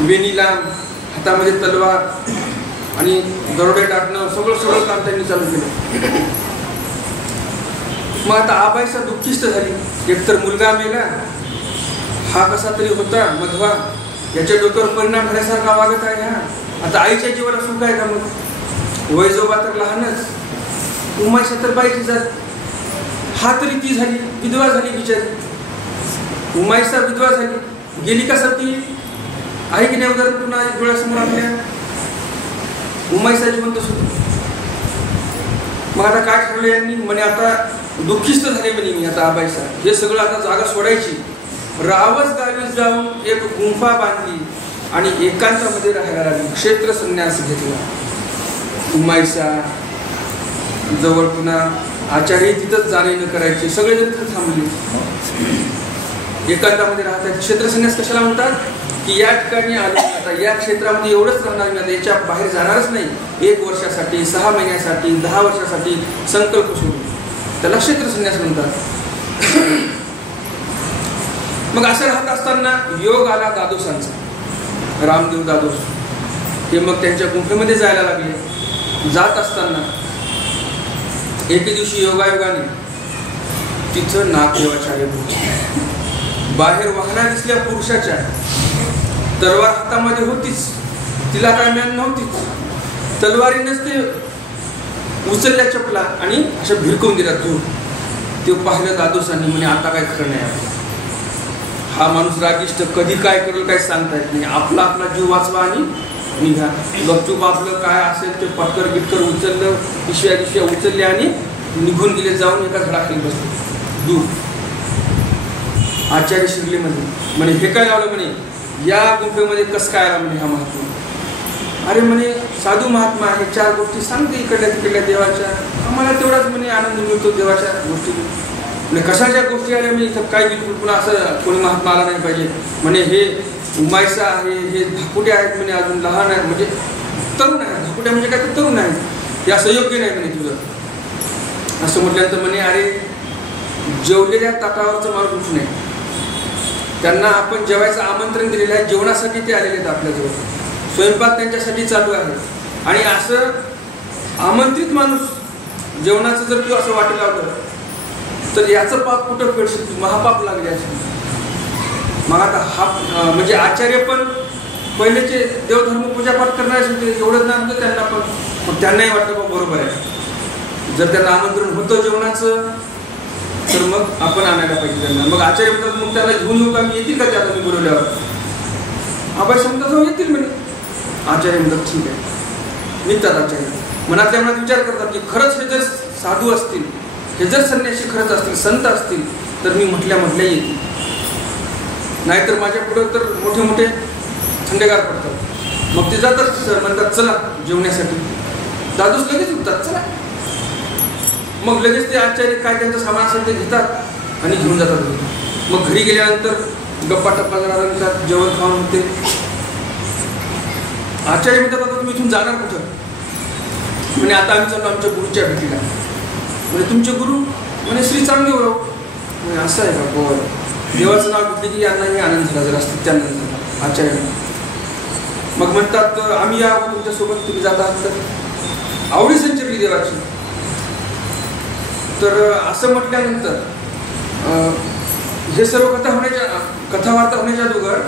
वेणीला हातामध्ये तलवार आणि दरोडे टाकणं, सगळं काम त्यांनी चालू केलं. मग आता आबाईसा दुःखिस्त झाली. एकतर मुलगा मेला, हा कसा तरी होता मधवा, याच्या डोक्यावर परिणाम झाल्यासारखा वागत आहे हा. आता आईच्या जीवाला सुख आहे का? मग वैजोबा तर लहानच, उमाईसा तर बाईची जात, हा तरी ती झाली, विधवा झाली बिचारी. उमाईसा विधवा झाली, गेली का सती? आहे की नाही उदाहरण पुन्हा डोळ्यासमोर आपल्या? उमाईसा जिवंत होती. मग आता काय ठरवलं यांनी? म्हणे आता दुःखिस्त झाले म्हणे मी आता आबाईसा, हे सगळं आता जागा सोडायची. रावस गावी जाऊन एक गुंफा बांधली आणि एकांतामध्ये राहायला लागली. क्षेत्र संन्यास घेतला. उमाईसा जवळ पुन्हा आचार्य तिथंच जाणे न करायचे, सगळेजण तिथं थांबले. एकांतामध्ये राहतात. क्षेत्र संन्यास कशाला म्हणतात? की या ठिकाणी आलो, आता या क्षेत्रामध्ये एवढंच राहणार मी, आता याच्या बाहेर जाणारच नाही. 1 वर्षासाठी, 6 महिन्यासाठी, 10 वर्षासाठी संकल्प सोडून, त्याला क्षेत्र संन्यास म्हणतात. मग असं राहत असताना योग आला दादोसांचा, रामदेव दादोस. ते मग त्यांच्या गुंफेमध्ये जायला लागले. जात असताना एके दिवशी योगायोगाने तिथं नागदेवाचार्य पोहोचले. बाहेर वाहना दिसल्या पुरुषाच्या, तलवार हातामध्ये होतीच, तिला काय म्यान नव्हतीच. तलवारीनंच ते उचलल्या चपला आणि अशा भिरकवून दिला दूर. ते पाहिलं दादोसांनी. म्हणे आता काय खरं नाही, हा माणूस रागिष्ट, कधी काय करेल काय सांगता येत नाही. आपला जीव वाचवा आणि निघा. गपचूप आपलं काय असेल ते पटकर गिटकर उचललं, पिशव्या उचलल्या आणि निघून गेले. जाऊन एका झाडाखाली बसले दूर. आचार्य शिरले म्हणे हे काय लावलं? म्हणे या गुंफेमध्ये कसं काय आला? म्हणे हा महात्मा. अरे म्हणे साधू महात्मा आहे, 4 गोष्टी सांगते इकडल्या तिकडल्या देवाच्या, आम्हाला तेवढाच म्हणे आनंद मिळतो देवाच्या गोष्टी. म्हणजे कशाच्या गोष्टी आल्या? मी इथं काय बिलकुल पुन्हा असं कोणी महात्मा आला नाही पाहिजे. म्हणे हे उमाईसा आहे, हे धाकुटे आहेत म्हणे, अजून लहान आहेत, म्हणजे तरुण आहेत. धाकुटे म्हणजे काय तर तरुण आहेत, हे असं योग्य नाही म्हणे तुझं. असं म्हटल्यानंतर म्हणे अरे जेवलेल्या ताटावरचं माणूस उठू नये. त्यांना आपण जेवायचं आमंत्रण दिलेलं आहे, जेवणासाठी ते आलेले आहेत आपल्याजवळ, स्वयंपाक त्यांच्यासाठी चालू आहे. आणि असं आमंत्रित माणूस जेवणाचं जर तू असं वाटलं लावलं तर याचं पाप कुठं फेडशील तू? महापाप लागले असेल. मग आता हा म्हणजे आचार्य पण पहिलेचे देवधर्म पूजापाठ करणारे होते, एवढं ज्ञान होतं त्यांना पण. मग त्यांनाही वाटलं बा बरोबर आहे, जर त्यांना आमंत्रण होतं जेवणाचं तर मग आपण आणायला पाहिजे त्यांना. मग आचार्य म्हणतात मग त्याला घेऊन येऊ का? मी येतील का ते आता मी बोलवल्यावर? आबाई समजा जाऊन येतील म्हणे. आचार्य म्हणतात ठीक आहे. निघतात आचार्य. मनातल्या मनात विचार करतात की खरंच हे जर साधू असतील, हे जर संन्यासी खरंच असतील, संत असतील तर मी म्हटल्या येतील. नाहीतर माझ्या पुढं तर मोठे मोठे थंडेगार पडतात. मग ते जातात, म्हणतात चला जेवण्यासाठी. दादूस लगेच उठतात, चला. मग लगेच ते आचार्य काय त्यांचं सामान असेल ते घेतात आणि घेऊन जातात. मग घरी गेल्यानंतर गप्पा टप्पा करतात, जेवण खाऊन होते. आचार्य म्हणतात आता तुम्ही इथून जाणार कुठं? म्हणजे आता आम्ही चाललो आमच्या गुरुच्या भेटीला. म्हणजे तुमचे गुरु म्हणजे श्री चांगदेवराव. म्हणजे असं आहे का? बरं. देवाचं नाव घेतलं की यांनाही आनंद झाला, जरा त्यानंद झाला आचार्यांना. मग म्हणतात आम्ही या तुमच्यासोबत, तुम्ही जात आहात तर. आवडी संचरली देवाची. तर असं म्हटल्यानंतर हे सर्व कथावार्ता होण्याच्या अगोदर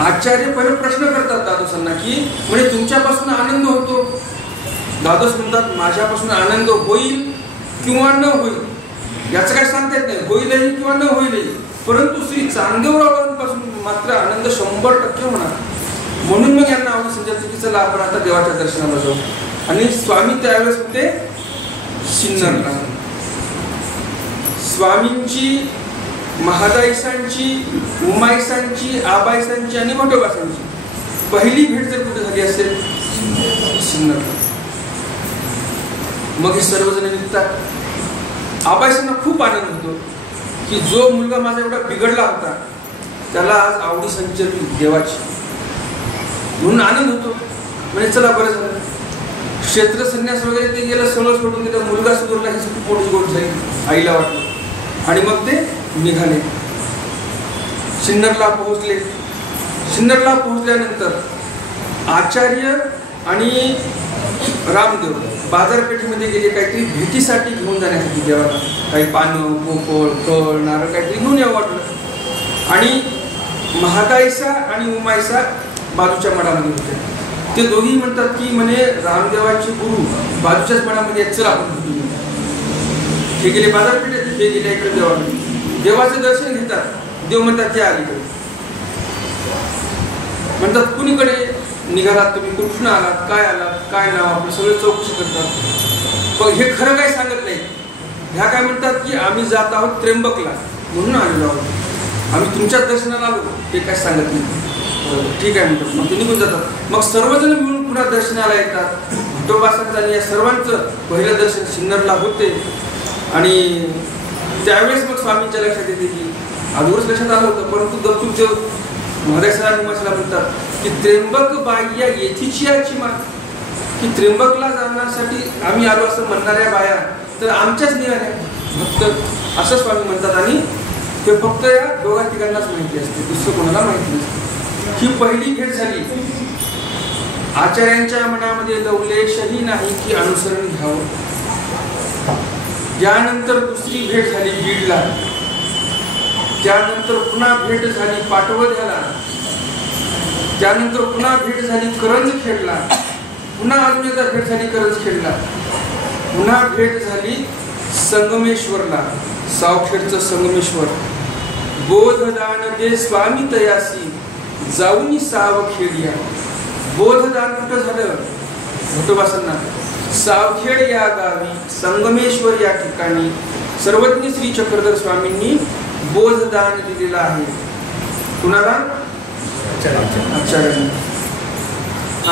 आचार्य पहिले प्रश्न करतात दादोसांना की म्हणजे तुमच्यापासून आनंद होतो? दादोस म्हणतात माझ्यापासून आनंद होईल किंवा न होईल याचं काय सांगता येत नाही, होईलही किंवा न होईलही, परंतु श्री चांगदेवरावांपासून मात्र आनंद 100% होणार. म्हणून मग यांना आवडी संचार की चला आपण आता देवाच्या दर्शनाला जाऊ. आणि स्वामी त्यावेळेस होते सिन्नरला. स्वामींची, महादाईसांची, उमाईसांची, आबाईसांची आणि भटोबासांची पहिली भेट जर कुठे झाली असेल सिन्नरला. मग हे सर्वजण निघतात. आबाईसांना खूप आनंद होतो की जो मुलगा माझा एवढा बिघडला होता त्याला आज आवडी संचरली देवाची, म्हणून आनंद होतो. म्हणजे चला बरं झालं, क्षेत्र संन्यास वगैरे ते गेलं, सगळं सोडून दिलं, मुलगा सुधारला, ही खूप मोठी गोष्ट झाली आईला वाटलं. आणि मग ते निघाले, सिन्नरला पोहोचले. सिन्नरला पोहोचल्यानंतर आचार्य आणि रामदेव बाजारपेठेमध्ये गेले काहीतरी भेटीसाठी घेऊन जाण्यासाठी देवाला. काही पानं, पोपळ, फळ, नारळ काहीतरी घेऊन यावं वाटलं. आणि महादाईसा आणि उमाईसा बाजूच्या मठामध्ये होते. ते दोघी म्हणतात की म्हणे रामदेवाचे गुरु बाजूच्याच मठामध्ये चला आपण भेटू. हे गेले बाजारपेठेत, हे गेले इकडे देवाकडे. देवाचं दर्शन घेतात. देव म्हणतात या अलीकडे. म्हणतात कुणीकडे निघालात तुम्ही, कुठून आलात, काय आलात, काय नाव आपलं, सगळं चौकशी करतात. पण हे खरं काही सांगत नाही. ह्या काय म्हणतात की आम्ही जात आहोत त्र्यंबकला म्हणून आलेलो आहोत, आम्ही तुमच्याच दर्शनाला आलो, ते काय सांगत नाही. ठीक आहे म्हणतात. मग ते निघून जातात. मग सर्वजण मिळून पुन्हा दर्शनाला येतात. भटोबासांचं आणि या सर्वांचं पहिलं दर्शन सिन्नरला होते. आणि त्यावेळेस मग स्वामींच्या लक्षात येते की अगोदरच लक्षात आलं होतं, परंतु दत्तूच्या महाराष्ट्राला निवासाला म्हणतात की त्र्यंबक बाह्या येथीची याची मान, की त्र्यंबकला जाण्यासाठी आम्ही आलो असं म्हणणाऱ्या बाया तर आमच्याच निघाल्या भक्त, असं स्वामी म्हणतात. आणि ते फक्त या दोघा ठिकाणाच माहिती असते, दुसरं कोणाला माहिती नसते. ही पहिली भेट झाली. आचार्यांच्या मनामध्ये लवलेशही नाही की अनुसरण घ्यावं. त्यानंतर दुसरी भेट झाली बीडला. त्यानंतर पुन्हा भेट झाली पाटवद्याला. त्यानंतर पुन्हा भेट झाली करंजखेडला. पुन्हा अजून एकदा भेट झाली करंजखेडला. पुन्हा भेट झाली संगमेश्वरला, सावखेडचं संगमेश्वर. बोधदान दे स्वामी तयासी जाऊनी सावखेड या. बोधदान कुठं झालं? भटोबासांना. सावखेड या गावी, संगमेश्वर या ठिकाणी सर्वज्ञ श्री चक्रधर स्वामींनी बोधदान दिलेलं आहे. कुणाला? आचार्यांना.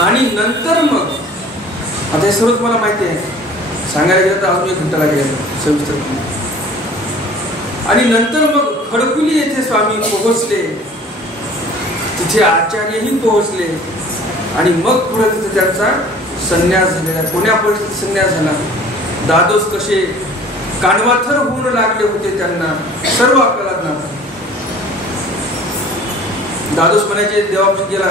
आणि नंतर मग आता हे सर्व तुम्हाला माहिती आहे, सांगायला गेलं तर अजून 1 घंटा लागेल सविस्तर. आणि नंतर मग खडकुली येथे स्वामी पोहोचले. तिथे आचार्यही पोहोचले. आणि मग पुढे तिथे त्यांचा संन्यास झालेला. कोण्या परिस्थितीत संन्यास झाला? दादोस कसे कानवाथर होऊन लागले होते त्यांना, सर्व आपल्याला ज्ञात. दादोस म्हणायचे देवापाशी गेला,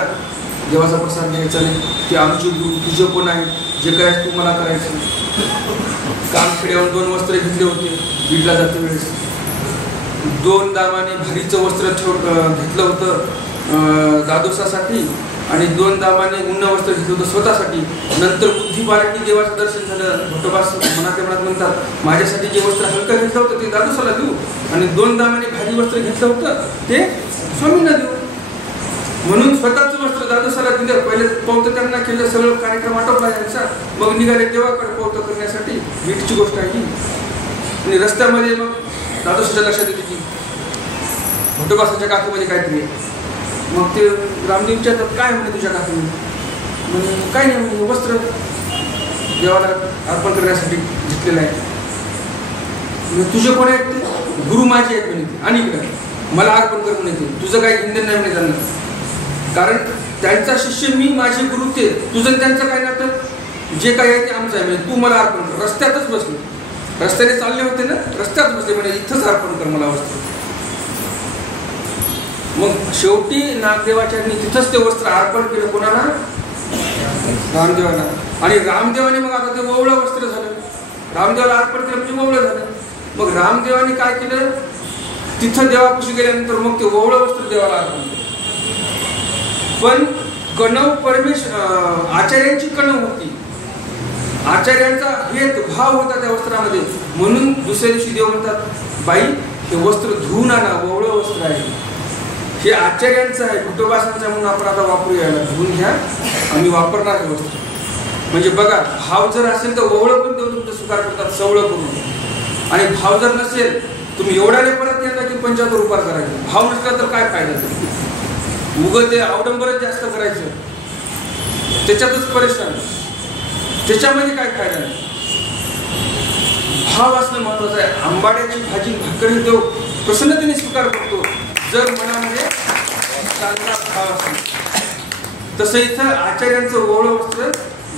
देवाचा प्रसाद घ्यायचा नाही, ते आमचे गुरु तुझे कोण आहे, जे करायचं तू मला करायचं. काम खेड्यावर 2 वस्त्र घेतले होते बीडला जाते वेळेस. 2 दामाने भारीचं वस्त्र घेतलं होतं दादोसासाठी आणि 2 दामाने उन्न वस्त्र घेतलं होतं स्वतःसाठी. नंतर बुद्धी पालटणी देवाचं दर्शन झालं. भटोबास मनात म्हणतात माझ्यासाठी जे वस्त्र हलकं घेतलं होतं ते दादोसाला देऊ आणि 2 दामाने भारी वस्त्र घेतलं होतं ते स्वामींना देऊ. म्हणून स्वतःचं वस्त्र दादोसाला दिलं. पहिले पौत त्यांना केलं, सगळं कार्यक्रम आटोपला त्यांचा. मग निघाले देवाकडे पौत करण्यासाठी. वीटची गोष्ट आहे ही. आणि रस्त्यामध्ये मग दादोसाच्या लक्षात येते की भटोबासाच्या काकीमध्ये काहीतरी. मग ते रामदेव विचारतात काय म्हणे तुझ्या काकीमध्ये? म्हणजे काय नाही म्हणे वस्त्र देवाला अर्पण करण्यासाठी घेतलेलं आहे. म्हणजे तुझे कोण आहेत ते? गुरु माझे आहेत म्हणे आणि इकडं मला अर्पण कर म्हणे तुझं काही हिंदन नाही म्हणे त्यांना, कारण त्यांचा शिष्य मी, माझे गुरु ते, तुझं त्यांचं काय नातं? जे काही आहे ते आमचं आहे म्हणजे तू मला अर्पण कर. रस्त्यातच बसलो, रस्त्याने चालले होते ना, रस्त्यात बसले म्हणजे इथंच अर्पण कर मला वस्त्र. मग शेवटी नागदेवाच्या तिथंच ते वस्त्र अर्पण केलं. कोणाला? रामदेवाला. आणि रामदेवाने मग आता ते ववळं वस्त्र झालं, रामदेवाला अर्पण केलं म्हणजे ववळं झालं. मग रामदेवाने काय केलं, तिथं देवापाशी गेल्यानंतर मग ते ववळं वस्त्र देवाला अर्पण केलं. पण कणव आचार्यांची कणव होती, आचार्यांचा हेत भाव होता त्या वस्त्रामध्ये. म्हणून दुसऱ्या दिवशी देव म्हणतात, बाई हे वस्त्र धुवून आणा, ववळं वस्त्र आहे, हे आचार्यांचं आहे, कुटुंबासांचं म्हणून आपण आता वापरूया, धुवून घ्या, आम्ही वापरणार हे वस्त्र. म्हणजे बघा, भाव जर असेल तर ववळं पण देव तुमचं स्वीकार करतात सवळं करून, आणि भाव जर नसेल तुम्ही एवढ्याने परत येणार की 75 उपार करायचे. भाव नसला तर काय फायदा? उगं ते अवडंबरच जास्त करायचं, त्याच्यातच परेशान, त्याच्यामध्ये काय फायदा नाही. भाव असणं महत्वाचं आहे. आंबाड्याची भाजी भाकरी देव प्रसन्नतेने स्वीकार करतो जर मनामध्ये चांगला भाव असेल. तसं इथं आचार्यांचं ववळं वस्त्र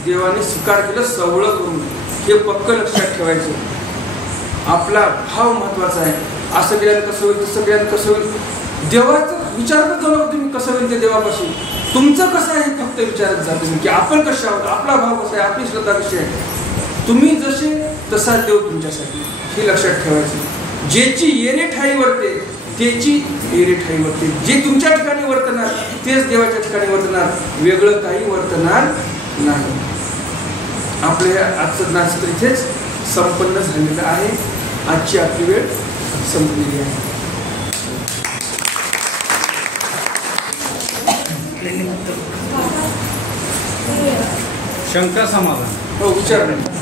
देवाने स्वीकार केलं सवळं करून. हे पक्क लक्षात ठेवायचं, आपला भाव महत्वाचा आहे. असं केल्यानं कसं होईल, तसं केल्यानं कसं होईल, देवाचं विचारत जाऊ नका तुम्ही कसं होईल ते देवापाशी. तुमचं कसं आहे फक्त विचारत जा तुम्ही, की आपण कसे आहोत, आपला भाव कसा आहे, आपली श्रद्धा कशी आहे. तुम्ही जसे तसा देव तुमच्यासाठी, हे लक्षात ठेवायचं. ज्याची येणे ठाई वर्ते त्याची येणे ठाई वर्ते. जे तुमच्या ठिकाणी वर्तणार तेच देवाच्या ठिकाणी वर्तणार, वेगळं काही वर्तणार नाही. आपल्या आजचं नाच इथेच संपन्न झालेलं आहे. आजची आपली वेळ संपलेली आहे. शंका समाधान हो, विचार नाही.